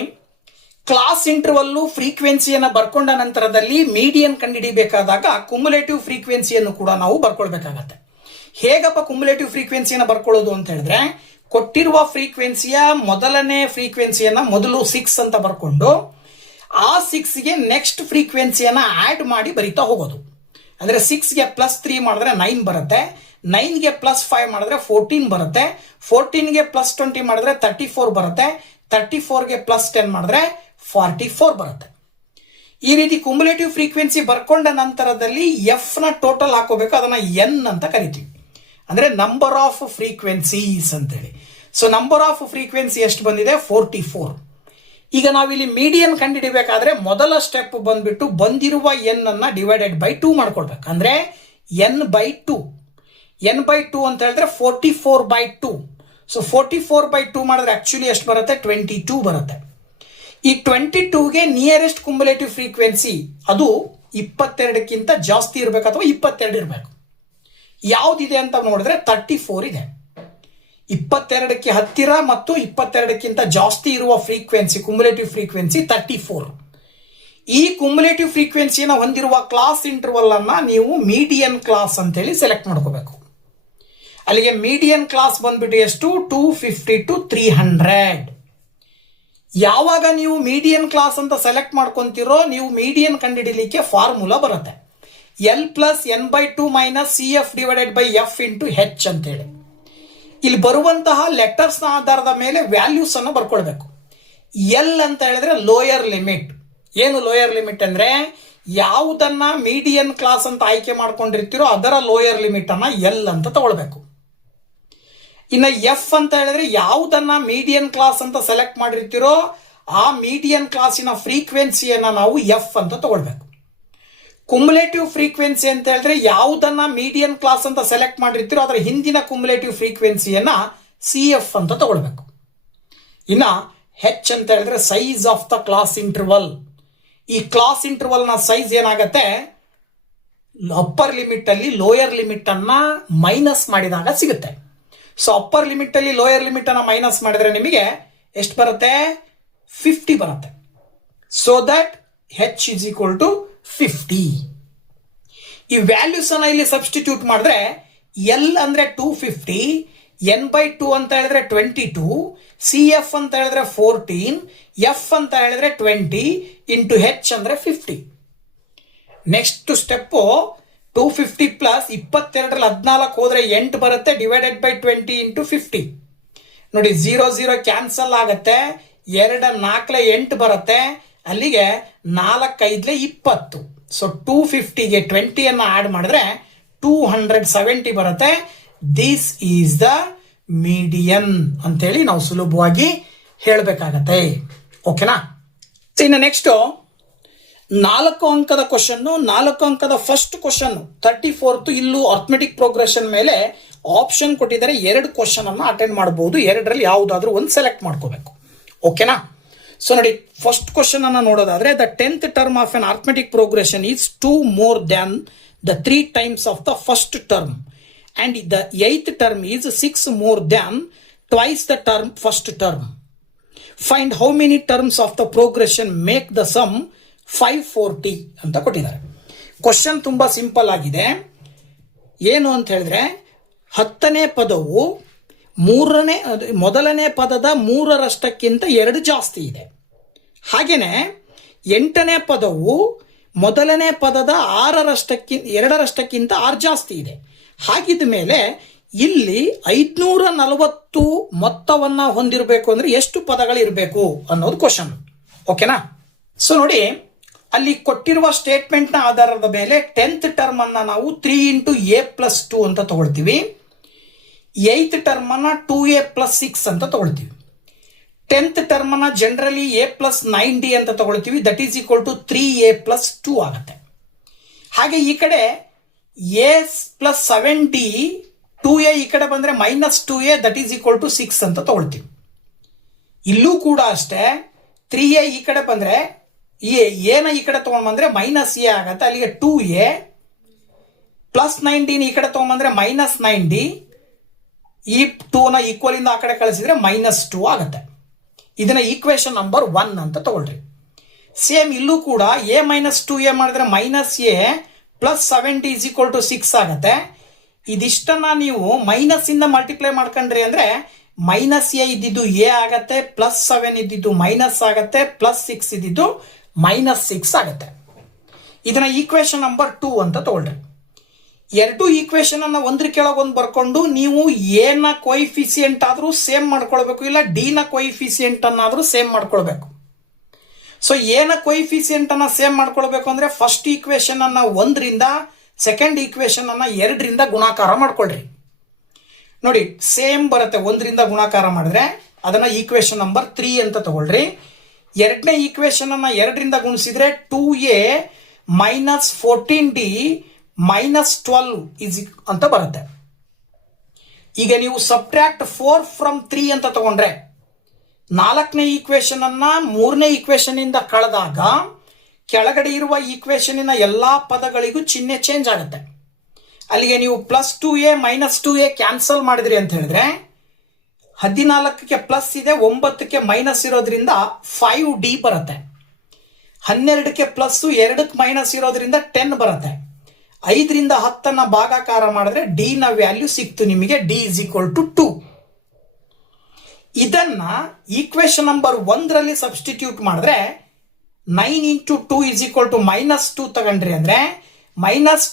ಕ್ಲಾಸ್ ಇಂಟರ್ವಲ್ಲು ಫ್ರೀಕ್ವೆನ್ಸಿಯನ್ನು ಬರ್ಕೊಂಡ ನಂತರದಲ್ಲಿ ಮೀಡಿಯನ್ ಕಂಡುಹಿಡಿಬೇಕಾದಾಗ ಕುಮುಲೇಟಿವ್ ಫ್ರೀಕ್ವೆನ್ಸಿಯನ್ನು ಕೂಡ ನಾವು ಬರ್ಕೊಳ್ಬೇಕಾಗತ್ತೆ. ಹೇಗಪ್ಪ ಕುಮುಲೇಟಿವ್ ಫ್ರೀಕ್ವೆನ್ಸಿಯನ್ನು ಬರ್ಕೊಳ್ಳೋದು ಅಂತ ಹೇಳಿದ್ರೆ, ಕೊಟ್ಟಿರುವ ಫ್ರೀಕ್ವೆನ್ಸಿಯ ಮೊದಲನೇ ಫ್ರೀಕ್ವೆನ್ಸಿಯನ್ನ ಮೊದಲು 6 ಅಂತ ಬರ್ಕೊಂಡು ಆ 6ಗೆ ನೆಕ್ಸ್ಟ್ ಫ್ರೀಕ್ವೆನ್ಸಿಯನ್ನ ಆಡ್ ಮಾಡಿ ಬರಿತಾ ಹೋಗೋದು. ಅಂದ್ರೆ 6ಗೆ +3 ಮಾಡಿದ್ರೆ 9 ಬರುತ್ತೆ, 9ಗೆ +5 ಮಾಡಿದ್ರೆ 14 ಬರುತ್ತೆ, 14ಗೆ +20 ಮಾಡಿದ್ರೆ 34 ಬರುತ್ತೆ, 34ಗೆ +10 ಮಾಡಿದ್ರೆ 44 ಬರುತ್ತೆ. ಈ ರೀತಿ ಕುಮುಲೇಟಿವ್ ಫ್ರೀಕ್ವೆನ್ಸಿ ಬರ್ಕೊಂಡ ನಂತರದಲ್ಲಿ F ನ ಟೋಟಲ್ ಹಾಕೋಬೇಕು. ಅದನ್ನ N ಅಂತ ಕರಿತೀವಿ, ಅಂದ್ರೆ ನಂಬರ್ ಆಫ್ ಫ್ರೀಕ್ವೆನ್ಸೀಸ್ ಅಂತೇಳಿ. ಸೊ ನಂಬರ್ ಆಫ್ ಫ್ರೀಕ್ವೆನ್ಸಿ ಎಷ್ಟು ಬಂದಿದೆ? 44. ಈಗ ನಾವಿಲ್ಲಿ ಮೀಡಿಯನ್ ಕಂಡುಹಿಡಿಬೇಕಾದ್ರೆ ಮೊದಲ ಸ್ಟೆಪ್ ಬಂದ್ಬಿಟ್ಟು ಬಂದಿರುವ N ಅನ್ನ ಡಿವೈಡೆಡ್ ಬೈ 2 ಮಾಡ್ಕೊಳ್ಬೇಕು. ಅಂದ್ರೆ N/2. N/2 ಅಂತ ಹೇಳಿದ್ರೆ 44/2. ಸೊ 44/2 ಮಾಡಿದ್ರೆ ಆಕ್ಚುಲಿ ಎಷ್ಟು ಬರುತ್ತೆ? 22 ಬರುತ್ತೆ. ಈ 22ಗೆ ನಿಯರೆಸ್ಟ್ ಕುಮುಲೇಟಿವ್ ಫ್ರೀಕ್ವೆನ್ಸಿ ಅದು 22ಕ್ಕಿಂತ ಜಾಸ್ತಿ ಇರಬೇಕು ಅಥವಾ 22 ಇರಬೇಕು. ಯಾವ್ದಿದೆ ಅಂತ ನೋಡಿದ್ರೆ 34 ಇದೆ. 22ಕ್ಕೆ ಹತ್ತಿರ ಮತ್ತು 22ಕ್ಕಿಂತ ಜಾಸ್ತಿ ಇರುವ ಫ್ರೀಕ್ವೆನ್ಸಿ ಕುಮುಲೇಟಿವ್ ಫ್ರೀಕ್ವೆನ್ಸಿ 34. ಈ ಕುಮುಲೇಟಿವ್ ಫ್ರೀಕ್ವೆನ್ಸಿಯನ್ನು ಹೊಂದಿರುವ ಕ್ಲಾಸ್ ಇಂಟರ್ವಲ್ ಅನ್ನ ನೀವು ಮೀಡಿಯನ್ ಕ್ಲಾಸ್ ಅಂತೇಳಿ ಸೆಲೆಕ್ಟ್ ಮಾಡ್ಕೋಬೇಕು. ಅಲ್ಲಿಗೆ ಮೀಡಿಯನ್ ಕ್ಲಾಸ್ ಬಂದ್ಬಿಟ್ಟು ಎಷ್ಟು? 250 to 300. ಯಾವಾಗ ನೀವು ಮೀಡಿಯನ್ ಕ್ಲಾಸ್ ಅಂತ ಸೆಲೆಕ್ಟ್ ಮಾಡ್ಕೊಂತೀರೋ ನೀವು ಮೀಡಿಯನ್ ಕಂಡುಹಿಡಿಯಲಿಕ್ಕೆ ಫಾರ್ಮುಲಾ ಬರುತ್ತೆ. L + N/2 - CF divided by F into H ಅಂತೇಳಿ. ಇಲ್ಲಿ ಬರುವಂತಹ ಲೆಟರ್ಸ್ ನ ಆಧಾರದ ಮೇಲೆ ವ್ಯಾಲ್ಯೂಸ್ ಅನ್ನು ಬರ್ಕೊಳ್ಬೇಕು. L ಅಂತ ಹೇಳಿದ್ರೆ ಲೋಯರ್ ಲಿಮಿಟ್. ಏನು ಲೋಯರ್ ಲಿಮಿಟ್ ಅಂದ್ರೆ ಯಾವುದನ್ನ ಮೀಡಿಯನ್ ಕ್ಲಾಸ್ ಅಂತ ಆಯ್ಕೆ ಮಾಡ್ಕೊಂಡಿರ್ತೀರೋ ಅದರ ಲೋಯರ್ ಲಿಮಿಟ್ ಅನ್ನ L ಅಂತ ತಗೊಳ್ಬೇಕು. ಇನ್ನು F ಅಂತ ಹೇಳಿದ್ರೆ ಯಾವುದನ್ನ ಮೀಡಿಯನ್ ಕ್ಲಾಸ್ ಅಂತ ಸೆಲೆಕ್ಟ್ ಮಾಡಿರ್ತೀರೋ ಆ ಮೀಡಿಯನ್ ಕ್ಲಾಸಿನ ಫ್ರೀಕ್ವೆನ್ಸಿಯನ್ನ ನಾವು F ಅಂತ ತಗೊಳ್ಬೇಕು. ಕುಮುಲೇಟಿವ್ ಫ್ರೀಕ್ವೆನ್ಸಿ ಅಂತ ಹೇಳಿದ್ರೆ ಯಾವುದನ್ನ ಮೀಡಿಯನ್ ಕ್ಲಾಸ್ ಅಂತ ಸೆಲೆಕ್ಟ್ ಮಾಡಿರ್ತೀರೋ ಅದರ ಹಿಂದಿನ ಕುಮುಲೇಟಿವ್ ಫ್ರೀಕ್ವೆನ್ಸಿಯನ್ನ CF ಅಂತ ತಗೊಳ್ಬೇಕು. ಇನ್ನ H ಅಂತ ಹೇಳಿದ್ರೆ size of the class interval. ಈ ಕ್ಲಾಸ್ ಇಂಟರ್ವಲ್ ನ ಸೈಜ್ ಏನಾಗತ್ತೆ? ಅಪ್ಪರ್ ಲಿಮಿಟ್ ಅಲ್ಲಿ ಲೋಯರ್ ಲಿಮಿಟ್ ಅನ್ನ ಮೈನಸ್ ಮಾಡಿದಾಗ ಸಿಗುತ್ತೆ. ಸೊ ಅಪ್ಪರ್ ಲಿಮಿಟ್ ಅಲ್ಲಿ ಲೋಯರ್ ಲಿಮಿಟ್ ಅನ್ನ ಮೈನಸ್ ಮಾಡಿದ್ರೆ ನಿಮಗೆ ಎಷ್ಟು ಬರುತ್ತೆ? 50 ಬರುತ್ತೆ. So that H is equal to 50. ಈ ವ್ಯಾಲ್ಯೂಸ್ ಅನ್ನ ಇಲ್ಲಿ ಸಬ್ಸ್ಟಿಟ್ಯೂಟ್ ಮಾಡಿದ್ರೆ ಎಲ್ ಅಂದರೆ 250, n/2 ಅಂತ ಹೇಳಿದ್ರೆ 22, ಸಿ ಎಫ್ ಅಂತ ಹೇಳಿದ್ರೆ 14, ಎಫ್ ಅಂತ ಹೇಳಿದ್ರೆ 20 ಇಂಟು ಹೆಚ್ ಅಂದರೆ 50. ನೆಕ್ಸ್ಟ್ ಸ್ಟೆಪ್ಪು 250 ಪ್ಲಸ್ 22ರಲ್ಲಿ 14 ಹೋದರೆ 8 ಬರುತ್ತೆ, ಡಿವೈಡೆಡ್ ಬೈ 20 ಇಂಟು 50. ನೋಡಿ 0 0 ಕ್ಯಾನ್ಸಲ್ ಆಗುತ್ತೆ, 2 4 8 ಬರುತ್ತೆ, ಅಲ್ಲಿಗೆ 4 5 20. ಸೊ 250ಗೆ 20 ಆಡ್ ಮಾಡಿದ್ರೆ 270 ಬರುತ್ತೆ. ದಿಸ್ ಈಸ್ ದ ಮೀಡಿಯನ್ ಅಂತೇಳಿ ನಾವು ಸುಲಭವಾಗಿ ಹೇಳಬೇಕಾಗತ್ತೆ. ಓಕೆನಾ? ಇನ್ನು ನೆಕ್ಸ್ಟ್ 4 ಅಂಕದ ಕ್ವಶನ್ನು, 4 ಅಂಕದ ಫಸ್ಟ್ ಕ್ವಶನ್ 34th. ಇಲ್ಲೂ ಅರ್ಥಮೆಟಿಕ್ ಪ್ರೋಗ್ರೆಷನ್ ಮೇಲೆ ಆಪ್ಷನ್ ಕೊಟ್ಟಿದ್ದಾರೆ, 2 ಕ್ವಶನ್ ಅನ್ನು ಅಟೆಂಡ್ ಮಾಡಬಹುದು. 2ರಲ್ಲಿ ಯಾವುದಾದ್ರೂ ಒಂದು ಸೆಲೆಕ್ಟ್ ಮಾಡ್ಕೋಬೇಕು. ಓಕೆನಾ? ಸೊ ನೋಡಿ, ಫಸ್ಟ್ ಕ್ವಶನ್ ಅನ್ನು ನೋಡೋದಾದ್ರೆ, the 10th term of N arithmetic progression is 2 more than the 3 times of the first term, and the 8th term is 6 more than twice the term first term. Find how many terms of the progression make the sum 540 ಅಂತ ಕೊಟ್ಟಿದ್ದಾರೆ. Question ತುಂಬಾ simple ಆಗಿದೆ. ಏನು ಅಂತ ಹೇಳಿದ್ರೆ, 10ನೇ ಪದವು ಮೊದಲನೇ ಪದದ 3ರಷ್ಟಕ್ಕಿಂತ 2 ಜಾಸ್ತಿ ಇದೆ. ಹಾಗೇನೆ 8ನೇ ಪದವು ಮೊದಲನೇ ಪದದ 2ರಷ್ಟಕ್ಕಿಂತ 6 ಜಾಸ್ತಿ ಇದೆ. ಹಾಗಿದ್ದ ಮೇಲೆ ಇಲ್ಲಿ 540 ಮೊತ್ತವನ್ನ ಹೊಂದಿರಬೇಕು ಅಂದ್ರೆ ಎಷ್ಟು ಪದಗಳಿರಬೇಕು ಅನ್ನೋದು ಕ್ವಶನ್. ಓಕೆನಾ? ಸೊ ನೋಡಿ, ಅಲ್ಲಿ ಕೊಟ್ಟಿರುವ ಸ್ಟೇಟ್ಮೆಂಟ್ ನ ಆಧಾರದ ಮೇಲೆ 10th ಟರ್ಮ್ ಅನ್ನ ನಾವು 3 ಇಂಟು a ಪ್ಲಸ್ 2 ಅಂತ ತಗೊಳ್ತೀವಿ. 8th ಟರ್ಮ್ ಅನ್ನ 2a ಪ್ಲಸ್ 6 ಅಂತ ತಗೊಳ್ತೀವಿ. 10th ಟರ್ಮ್ ಅನ್ನ ಜನರಲಿ a ಪ್ಲಸ್ 9d ಅಂತ ತಗೊಳ್ತೀವಿ. That is equal to 3a plus 2 ಆಗುತ್ತೆ. ಹಾಗೆ ಈ ಕಡೆ a ಪ್ಲಸ್ 7d 2a ಈ ಕಡೆ ಬಂದ್ರೆ minus 2a that is equal to 6 ಅಂತ ತಗೊಳ್ತೀವಿ. ಇಲ್ಲೂ ಕೂಡ ಅಷ್ಟೇ, 3a ಈ ಕಡೆ ಬಂದ್ರೆ ಎನ ಈ ಕಡೆ ತಗೊಂಡ್ ಬಂದ್ರೆ ಮೈನಸ್ ಎ ಆಗತ್ತೆ. ಅಲ್ಲಿಗೆ 2a ಪ್ಲಸ್ 9d ಈ ಕಡೆ ತಗೊಂಡ್ಬಂದ್ರೆ ಮೈನಸ್ 9d, ಈ 2ನ ಈಕ್ವಲ್ ಇಂದ ಆ ಕಡೆ ಕಳಿಸಿದ್ರೆ ಮೈನಸ್ 2 ಆಗುತ್ತೆ. ಇದನ್ನ ಈಕ್ವೇಶನ್ ನಂಬರ್ 1 ಅಂತ ತಗೊಳ್ರಿ. ಸೇಮ್ ಇಲ್ಲೂ ಕೂಡ a ಮೈನಸ್ 2a ಮಾಡಿದ್ರೆ minus A plus 7d is equal to 6 ಆಗುತ್ತೆ. ಇದಿಷ್ಟನ್ನ ನೀವು ಮೈನಸ್ ಇಂದ ಮಲ್ಟಿಪ್ಲೈ ಮಾಡ್ಕೊಂಡ್ರಿ ಅಂದ್ರೆ ಮೈನಸ್ ಎ ಇದ್ದಿದ್ದು ಎ ಆಗತ್ತೆ, ಪ್ಲಸ್ 7 ಇದ್ದಿದ್ದು ಮೈನಸ್ ಆಗತ್ತೆ, ಪ್ಲಸ್ 6 ಇದ್ದಿದ್ದು ಮೈನಸ್ 6 ಆಗುತ್ತೆ. ಇದನ್ನ ಈಕ್ವೇಶನ್ ನಂಬರ್ 2 ಅಂತ ತಗೊಳ್ರಿ. 2 ಈಕ್ವೇಶನ್ ಅನ್ನ ಒಂದ್ರ ಕೆಳಗೊಂದು ಬರ್ಕೊಂಡು ನೀವು ಎ ನ ಕೊಯಿಫಿಸಿಯೆಂಟ್ ಆದ್ರೂ ಸೇಮ್ ಮಾಡ್ಕೊಳ್ಬೇಕು, ಇಲ್ಲ ಡಿ ನ ಕೊಯಿಫಿಸಿಯೆಂಟ್ ಅನ್ನಾದ್ರೂ ಸೇಮ್ ಮಾಡ್ಕೊಳ್ಬೇಕು. ಸೊ ಎ ನ ಕೊಯಿಫಿಸಿಯೆಂಟ್ ಅನ್ನ ಸೇಮ್ ಮಾಡ್ಕೊಳ್ಬೇಕು ಅಂದ್ರೆ ಫಸ್ಟ್ ಈಕ್ವೇಶನ್ ಅನ್ನ 1ರಿಂದ, ಸೆಕೆಂಡ್ ಈಕ್ವೇಶನ್ ಅನ್ನ 2ರಿಂದ ಗುಣಾಕಾರ ಮಾಡ್ಕೊಳ್ರಿ. ನೋಡಿ, ಸೇಮ್ ಬರುತ್ತೆ. 1ರಿಂದ ಗುಣಾಕಾರ ಮಾಡಿದ್ರೆ ಅದನ್ನ ಈಕ್ವೇಶನ್ ನಂಬರ್ 3 ಅಂತ ತಗೊಳ್ರಿ. 2ನೇ ಈಕ್ವೇಶನ್ ಅನ್ನ 2ರಿಂದ ಗುಣಿಸಿದ್ರೆ 2a minus 14d minus 12 is ಅಂತ ಬರುತ್ತೆ. ಈಗ ನೀವು ಸಬ್ಟ್ರಾಕ್ಟ್ 4 ಫ್ರಮ್ 3 ಅಂತ ತಗೊಂಡ್ರೆ 4ನೇ ಈಕ್ವೇಶನ್ ಅನ್ನ 3ನೇ ಈಕ್ವೇಶನ್ ಇಂದ ಕಳೆದಾಗ ಕೆಳಗಡೆ ಇರುವ ಈಕ್ವೇಶನ್ ಎಲ್ಲಾ ಪದಗಳಿಗೂ ಚಿಹ್ನೆ ಚೇಂಜ್ ಆಗುತ್ತೆ. ಅಲ್ಲಿಗೆ ನೀವು plus 2a minus 2a cancel ಮಾಡಿದ್ರಿ ಅಂತ ಹೇಳಿದ್ರೆ 14ಕ್ಕೆ ಪ್ಲಸ್ ಇದೆ, 9ಕ್ಕೆ ಮೈನಸ್ ಇರೋದ್ರಿಂದ 5d ಬರುತ್ತೆ. 12ಕ್ಕೆ ಪ್ಲಸ್ 2ಕ್ಕೆ ಮೈನಸ್ ಇರೋದ್ರಿಂದ 10 ಬರುತ್ತೆ. 5ರಿಂದ 10 ಭಾಗಾಕಾರ ಮಾಡಿದ್ರೆ ಡಿ ನ ವ್ಯಾಲ್ಯೂ ಸಿಕ್ತು ನಿಮಗೆ. D is equal to 2. ಇದನ್ನ ಈಕ್ವೇಶನ್ ನಂಬರ್ 1ರಲ್ಲಿ ಸಬ್ಸ್ಟಿಟ್ಯೂಟ್ ಮಾಡಿದ್ರೆ 9 into 2 is equal to minus 2 ತಗೊಂಡ್ರಿ ಅಂದ್ರೆ ಮೈನಸ್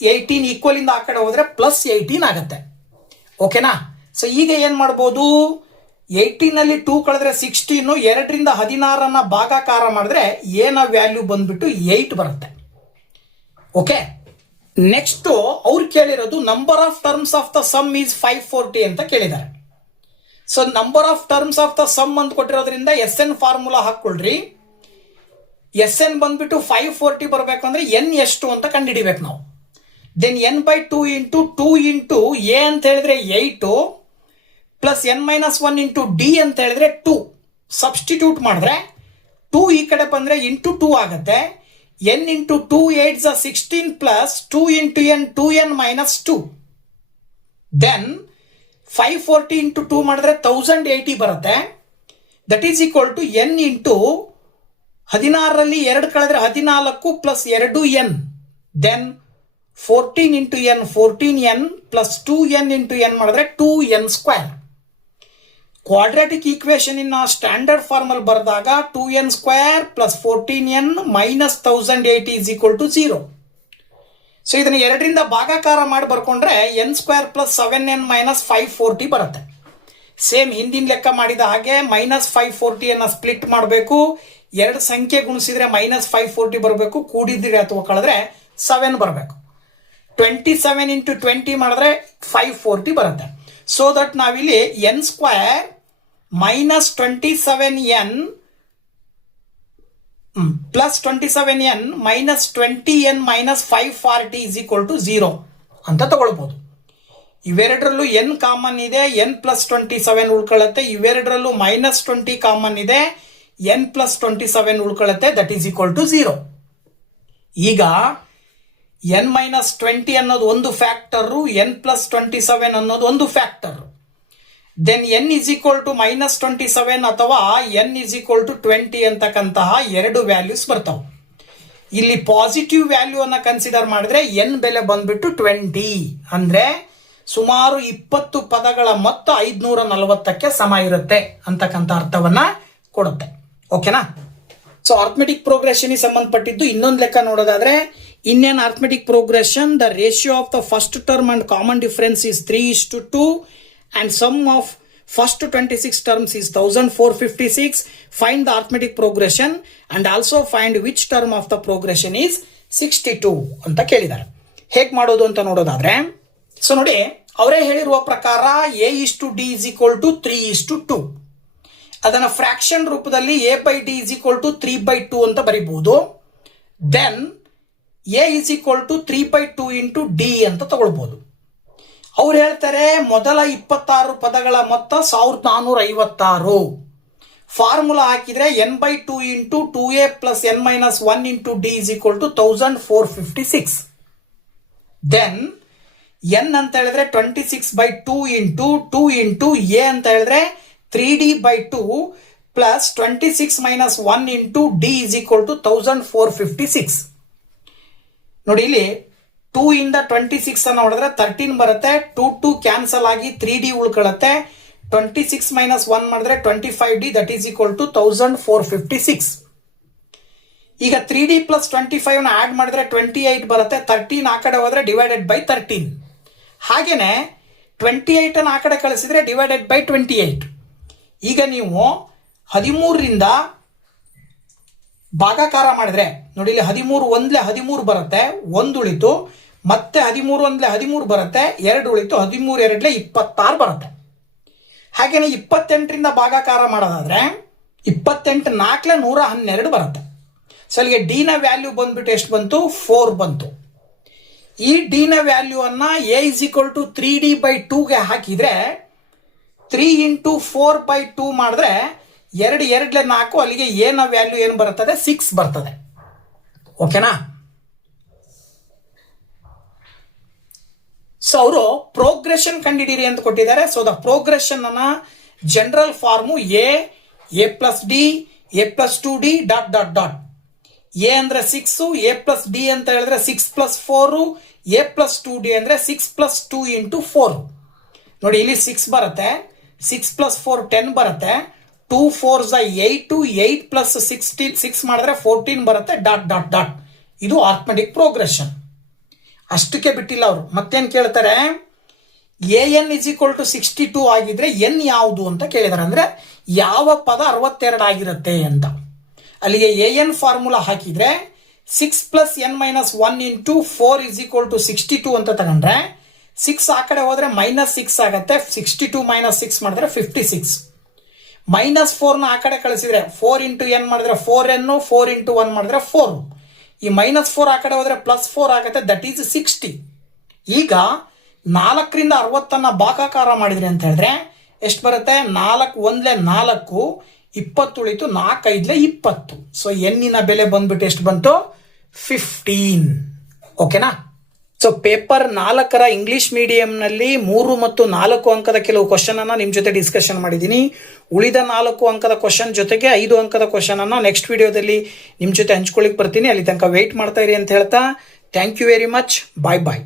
18 ಈಕ್ವಲ್ ಇಂದ ಆ ಕಡೆ ಹೋದ್ರೆ ಪ್ಲಸ್ 18 ಆಗುತ್ತೆ. ಓಕೆನಾ? ಸೊ ಈಗ ಏನ್ ಮಾಡ್ಬೋದು, 18 ನಲ್ಲಿ 2 ಕಳೆದ್ರೆ 16, 2ರಿಂದ 16 ಭಾಗಾಕಾರ ಮಾಡಿದ್ರೆ ಏನ ವ್ಯಾಲ್ಯೂ ಬಂದ್ಬಿಟ್ಟು 8 ಬರುತ್ತೆ. ಓಕೆ, ನೆಕ್ಸ್ಟ್ ಅವ್ರು ಕೇಳಿರೋದು number of terms of the sum is 540 ಅಂತ ಕೇಳಿದ್ದಾರೆ. So number of terms of the sum ಅಂತ ಕೊಟ್ಟಿರೋದ್ರಿಂದ ಎಸ್ ಎನ್ ಫಾರ್ಮುಲಾ ಹಾಕೊಳ್ರಿ. ಎಸ್ ಎನ್ ಬಂದ್ಬಿಟ್ಟು 540 ಬರ್ಬೇಕಂದ್ರೆ ಎನ್ ಎಷ್ಟು ಅಂತ ಕಂಡುಹಿಡಿಬೇಕು ನಾವು. Then n/2 into 2 into A ಅಂತ ಹೇಳಿದ್ರೆ 8 ಪ್ಲಸ್ n-1 ಇಂಟು ಡಿ ಅಂತ ಹೇಳಿದ್ರೆ 2. ಸಬ್ಸ್ಟಿಟ್ಯೂಟ್ ಮಾಡಿದ್ರೆ 2 ಈ ಕಡೆ ಬಂದ್ರೆ ಇಂಟು 2 ಆಗುತ್ತೆ. n into 2 8 16 plus 2 into n 2n minus 2. Then 540 into 2 ಮಾಡಿದ್ರೆ 1080 ಬರುತ್ತೆ. That is equal to n into 16ರಲ್ಲಿ 2 ಕಳೆದ್ರೆ 14 plus 2n. Then 14 into N 14n plus 2n into N ಮಾಡಿದ್ರೆ 2n ಸ್ಕ್ವೇರ್. ಕ್ವಾಡ್ರಾಟಿಕ್ ಈಕ್ವೇಶನ್ ಇನ್ನ ಸ್ಟ್ಯಾಂಡರ್ಡ್ ಫಾರ್ಮಲ್ಲಿ ಬರೆದಾಗ 2n square plus 14n minus 1080 is equal to 0. So ಇದನ್ನು 2ರಿಂದ ಭಾಗಾಕಾರ ಮಾಡಿ ಬರ್ಕೊಂಡ್ರೆ n square plus 7n minus 540 ಬರುತ್ತೆ. ಸೇಮ್ ಹಿಂದಿನ ಲೆಕ್ಕ ಮಾಡಿದ ಹಾಗೆ ಮೈನಸ್ 540 ಸ್ಪ್ಲಿಟ್ ಮಾಡಬೇಕು. 2 ಸಂಖ್ಯೆ ಗುಣಿಸಿದ್ರೆ ಮೈನಸ್ 540 ಬರಬೇಕು. ಕೂಡಿದ್ರೆ ಅಥವಾ ಕಳೆದ್ರೆ 7 ಬರಬೇಕು. 27 ಇಂಟು 20 ಮಾಡಿದ್ರೆ 540 ಬರುತ್ತೆ. ಸೊ ದಟ್ ನಾವಿಲ್ಲಿ n square minus 27n plus 27n minus 20n minus 540 is equal to 0 ಅಂತ ತಗೊಳ್ಬೋದು. ಇವೆರಡರಲ್ಲೂ n ಕಾಮನ್ ಇದೆ, n ಪ್ಲಸ್ 27 ಉಳ್ಕೊಳ್ಳುತ್ತೆ. ಇವೆರಡರಲ್ಲೂ ಮೈನಸ್ 20 ಕಾಮನ್ ಇದೆ, n ಪ್ಲಸ್ 27 ಉಳ್ಕೊಳ್ಳುತ್ತೆ. That is equal to 0. ಈಗ n ಮೈನಸ್ 20 ಅನ್ನೋದು ಒಂದು ಫ್ಯಾಕ್ಟರು, n ಪ್ಲಸ್ 27 ಅನ್ನೋದು ಒಂದು factor. Then n is equal to minus 27 ಅಥವಾ n ಇಸ್ ಈಕ್ವಲ್ ಟು 20 ಅಂತಕ್ಕಂತಹ 2 ವ್ಯಾಲ್ಯೂಸ್ ಬರ್ತಾವೆ. ಇಲ್ಲಿ ಪಾಸಿಟಿವ್ ವ್ಯಾಲ್ಯೂ ಅನ್ನ ಕನ್ಸಿಡರ್ ಮಾಡಿದ್ರೆ n ಬೆಲೆ ಬಂದ್ಬಿಟ್ಟು 20 ಅಂದ್ರೆ ಸುಮಾರು 20 ಪದಗಳ ಮೊತ್ತ 540ಕ್ಕೆ ಸಮ ಇರುತ್ತೆ ಅಂತಕ್ಕಂಥ ಅರ್ಥವನ್ನ ಕೊಡುತ್ತೆ. ಓಕೆನಾ? ಸೊ ಅರ್ಥಮೆಟಿಕ್ ಪ್ರೋಗ್ರೆಷನ್ ಸಂಬಂಧಪಟ್ಟಿದ್ದು ಇನ್ನೊಂದು ಲೆಕ್ಕ ನೋಡೋದಾದ್ರೆ, in an arithmetic progression the ratio of the first term and common difference is 3:2 and sum of first 26 terms is 1456. Find the arithmetic progression and also find which term of the progression is 62 ಅಂತ ಕೇಳಿದ್ದಾರೆ. ಹೇಗೆ ಮಾಡೋದು ಅಂತ ನೋಡೋದಾದ್ರೆ, so ನೋಡಿ, ಅವರೇ ಹೇಳಿರುವ ಪ್ರಕಾರ a:d is equal to 3:2. ಅದನ್ನ ಫ್ರಾಕ್ಷನ್ ರೂಪದಲ್ಲಿ a/d is equal to 3/2 ಅಂತ ಬರೀಬಹುದು. Then a is equal to 3/2 into d ಅಂತ ತಗೊಳ್ಬಹುದು. ಅವ್ರು ಹೇಳ್ತಾರೆ ಮೊದಲ 26 ಪದಗಳ ಮೊತ್ತ 1456. ಫಾರ್ಮುಲಾ ಹಾಕಿದ್ರೆ n/2 into 2a plus n minus 1 into d is equal to 1456. Then n ಅಂತ ಹೇಳಿದ್ರೆ 26/2 ಇಂಟು 2 ಇಂಟು a ಅಂತ ಹೇಳಿದ್ರೆ 3d/2 plus 26 minus 1 into d is equal to 1456. ನೋಡಿ, ಇಲ್ಲಿ 2 ಇಂದ 26 ಅನ್ನು ಹೊಡೆದ್ರೆ 13 ಬರುತ್ತೆ. 2 ಕ್ಯಾನ್ಸಲ್ ಆಗಿ 3d ಉಳ್ಕೊಳ್ಳುತ್ತೆ. 26 ಮೈನಸ್ 1 ಮಾಡಿದ್ರೆ 25d, that is equal to 1456. ಈಗ 3d ಪ್ಲಸ್ 25 ಆಡ್ ಮಾಡಿದ್ರೆ 28 ಬರುತ್ತೆ. 13 ಆ ಕಡೆ ಹೋದ್ರೆ ಡಿವೈಡೆಡ್ ಬೈ 13. ಹಾಗೇನೆ 28 ಅನ್ನು ಆ ಕಡೆ ಕಳಿಸಿದ್ರೆ ಡಿವೈಡೆಡ್ ಬೈ 28. ಈಗ ನೀವು 13ರಿಂದ ಭಾಗಾಕಾರ ಮಾಡಿದ್ರೆ ನೋಡಿ, ಇಲ್ಲಿ 13 ಒಂದ್ಲೆ 13 ಬರುತ್ತೆ, 1 ಉಳಿತು. ಮತ್ತೆ 13 ಒಂದ್ಲೆ 13 ಬರುತ್ತೆ, 2 ಉಳಿತು. 13 2 26 ಬರುತ್ತೆ. ಹಾಗೇನೆ 28ರಿಂದ ಭಾಗಾಕಾರ ಮಾಡೋದಾದ್ರೆ 28 4 112 ಬರುತ್ತೆ. ಸೊ ಅಲ್ಲಿಗೆ ಡಿ ನ ವ್ಯಾಲ್ಯೂ ಬಂದ್ಬಿಟ್ಟು ಎಷ್ಟು ಬಂತು? 4 ಬಂತು. ಈ ಡಿ ನ ವ್ಯಾಲ್ಯೂ ಅನ್ನ a is equal to 3d/2ಗೆ ಹಾಕಿದ್ರೆ 3 ಇಂಟು 4/2 ಮಾಡಿದ್ರೆ 2 2 4, ಅಲ್ಲಿಗೆ a ನ ವ್ಯಾಲ್ಯೂ ಏನು ಬರ್ತದೆ? 6 ಬರ್ತದೆ. ಓಕೆನಾ? ಸೊ ಅವರು ಪ್ರೋಗ್ರೆಷನ್ ಕಂಡಿಡೀರಿ ಅಂತ ಕೊಟ್ಟಿದ್ದಾರೆ. ಸೊ ದ ಪ್ರೋಗ್ರೆಷನ್ ಅನ್ನ general formula a plus D, a plus 2d dot dot dot. a ಅಂದ್ರೆ 6, a ಪ್ಲಸ್ ಡಿ ಅಂತ ಹೇಳಿದ್ರೆ 6 ಪ್ಲಸ್ 4, a ಪ್ಲಸ್ 2d ಅಂದ್ರೆ 6 ಪ್ಲಸ್ 2 ಇಂಟು 4. ನೋಡಿ, ಇಲ್ಲಿ 6 ಬರುತ್ತೆ, 6 ಪ್ಲಸ್ 4 10 ಬರುತ್ತೆ. 2 4s 8, 8 ಪ್ಲಸ್ 6 ಮಾಡಿದ್ರೆ 14 ಬರುತ್ತೆ. Dot dot dot. ಇದು ಅರ್ಥಮೆಟಿಕ್ ಪ್ರೋಗ್ರೆಷನ್. ಅಷ್ಟಕ್ಕೆ ಬಿಟ್ಟಿಲ್ಲ ಅವರು. ಮತ್ತೇನು ಕೇಳ್ತಾರೆ? an is equal to 62 ಆಗಿದ್ರೆ n ಯಾವುದು ಅಂತ ಕೇಳಿದಾರೆ. ಅಂದ್ರೆ ಯಾವ ಪದ 62 ಆಗಿರುತ್ತೆ ಅಂತ. ಅಲ್ಲಿಗೆ an ಫಾರ್ಮುಲಾ ಹಾಕಿದ್ರೆ 6 plus n minus 1 into 4 is equal to 62 ಅಂತ ತಗೊಂಡ್ರೆ 6 ಆ ಕಡೆ ಹೋದ್ರೆ ಮೈನಸ್ 6 ಆಗುತ್ತೆ. 62 ಮೈನಸ್ 6 ಮಾಡಿದ್ರೆ 56. ಮೈನಸ್ 4ನ ಆ ಕಡೆ ಕಳಿಸಿದ್ರೆ 4 ಇಂಟು n ಮಾಡಿದ್ರೆ 4n, 4 ಇಂಟು 1 ಮಾಡಿದ್ರೆ 4. ಈ ಮೈನಸ್ 4 ಆ ಕಡೆ ಹೋದ್ರೆ ಪ್ಲಸ್ 4 ಆಗುತ್ತೆ. That is 60. ಈಗ 4ರಿಂದ 60 ಭಾಗಾಕಾರ ಮಾಡಿದ್ರಿ ಅಂತ ಹೇಳಿದ್ರೆ ಎಷ್ಟು ಬರುತ್ತೆ? 4 1 4, 20 ಉಳಿತು. 4 5 20. ಸೊ ಎನ್ನಿನ ಬೆಲೆ ಬಂದ್ಬಿಟ್ಟು ಎಷ್ಟು ಬಂತು? 15. ಓಕೆನಾ? ಸೊ ಪೇಪರ್ 4ರ ಇಂಗ್ಲಿಷ್ ಮೀಡಿಯಂನಲ್ಲಿ 3 ಮತ್ತು 4 ಅಂಕದ ಕೆಲವು ಕ್ವಶನ್ ಅನ್ನ ನಿಮ್ಮ ಜೊತೆ ಡಿಸ್ಕಷನ್ ಮಾಡಿದ್ದೀನಿ. ಉಳಿದ 4 ಅಂಕದ ಕ್ವಶನ್ ಜೊತೆಗೆ 5 ಅಂಕದ ಕ್ವಶನ್ ಅನ್ನ ನೆಕ್ಸ್ಟ್ ವಿಡಿಯೋದಲ್ಲಿ ನಿಮ್ಮ ಜೊತೆ ಹಂಚ್ಕೊಳ್ಳಿಕ್ ಬರ್ತೀನಿ. ಅಲ್ಲಿ ತನಕ ವೆಯ್ಟ್ ಮಾಡ್ತಾ ಇರಿ ಅಂತ ಹೇಳ್ತಾ thank you very much. Bye bye.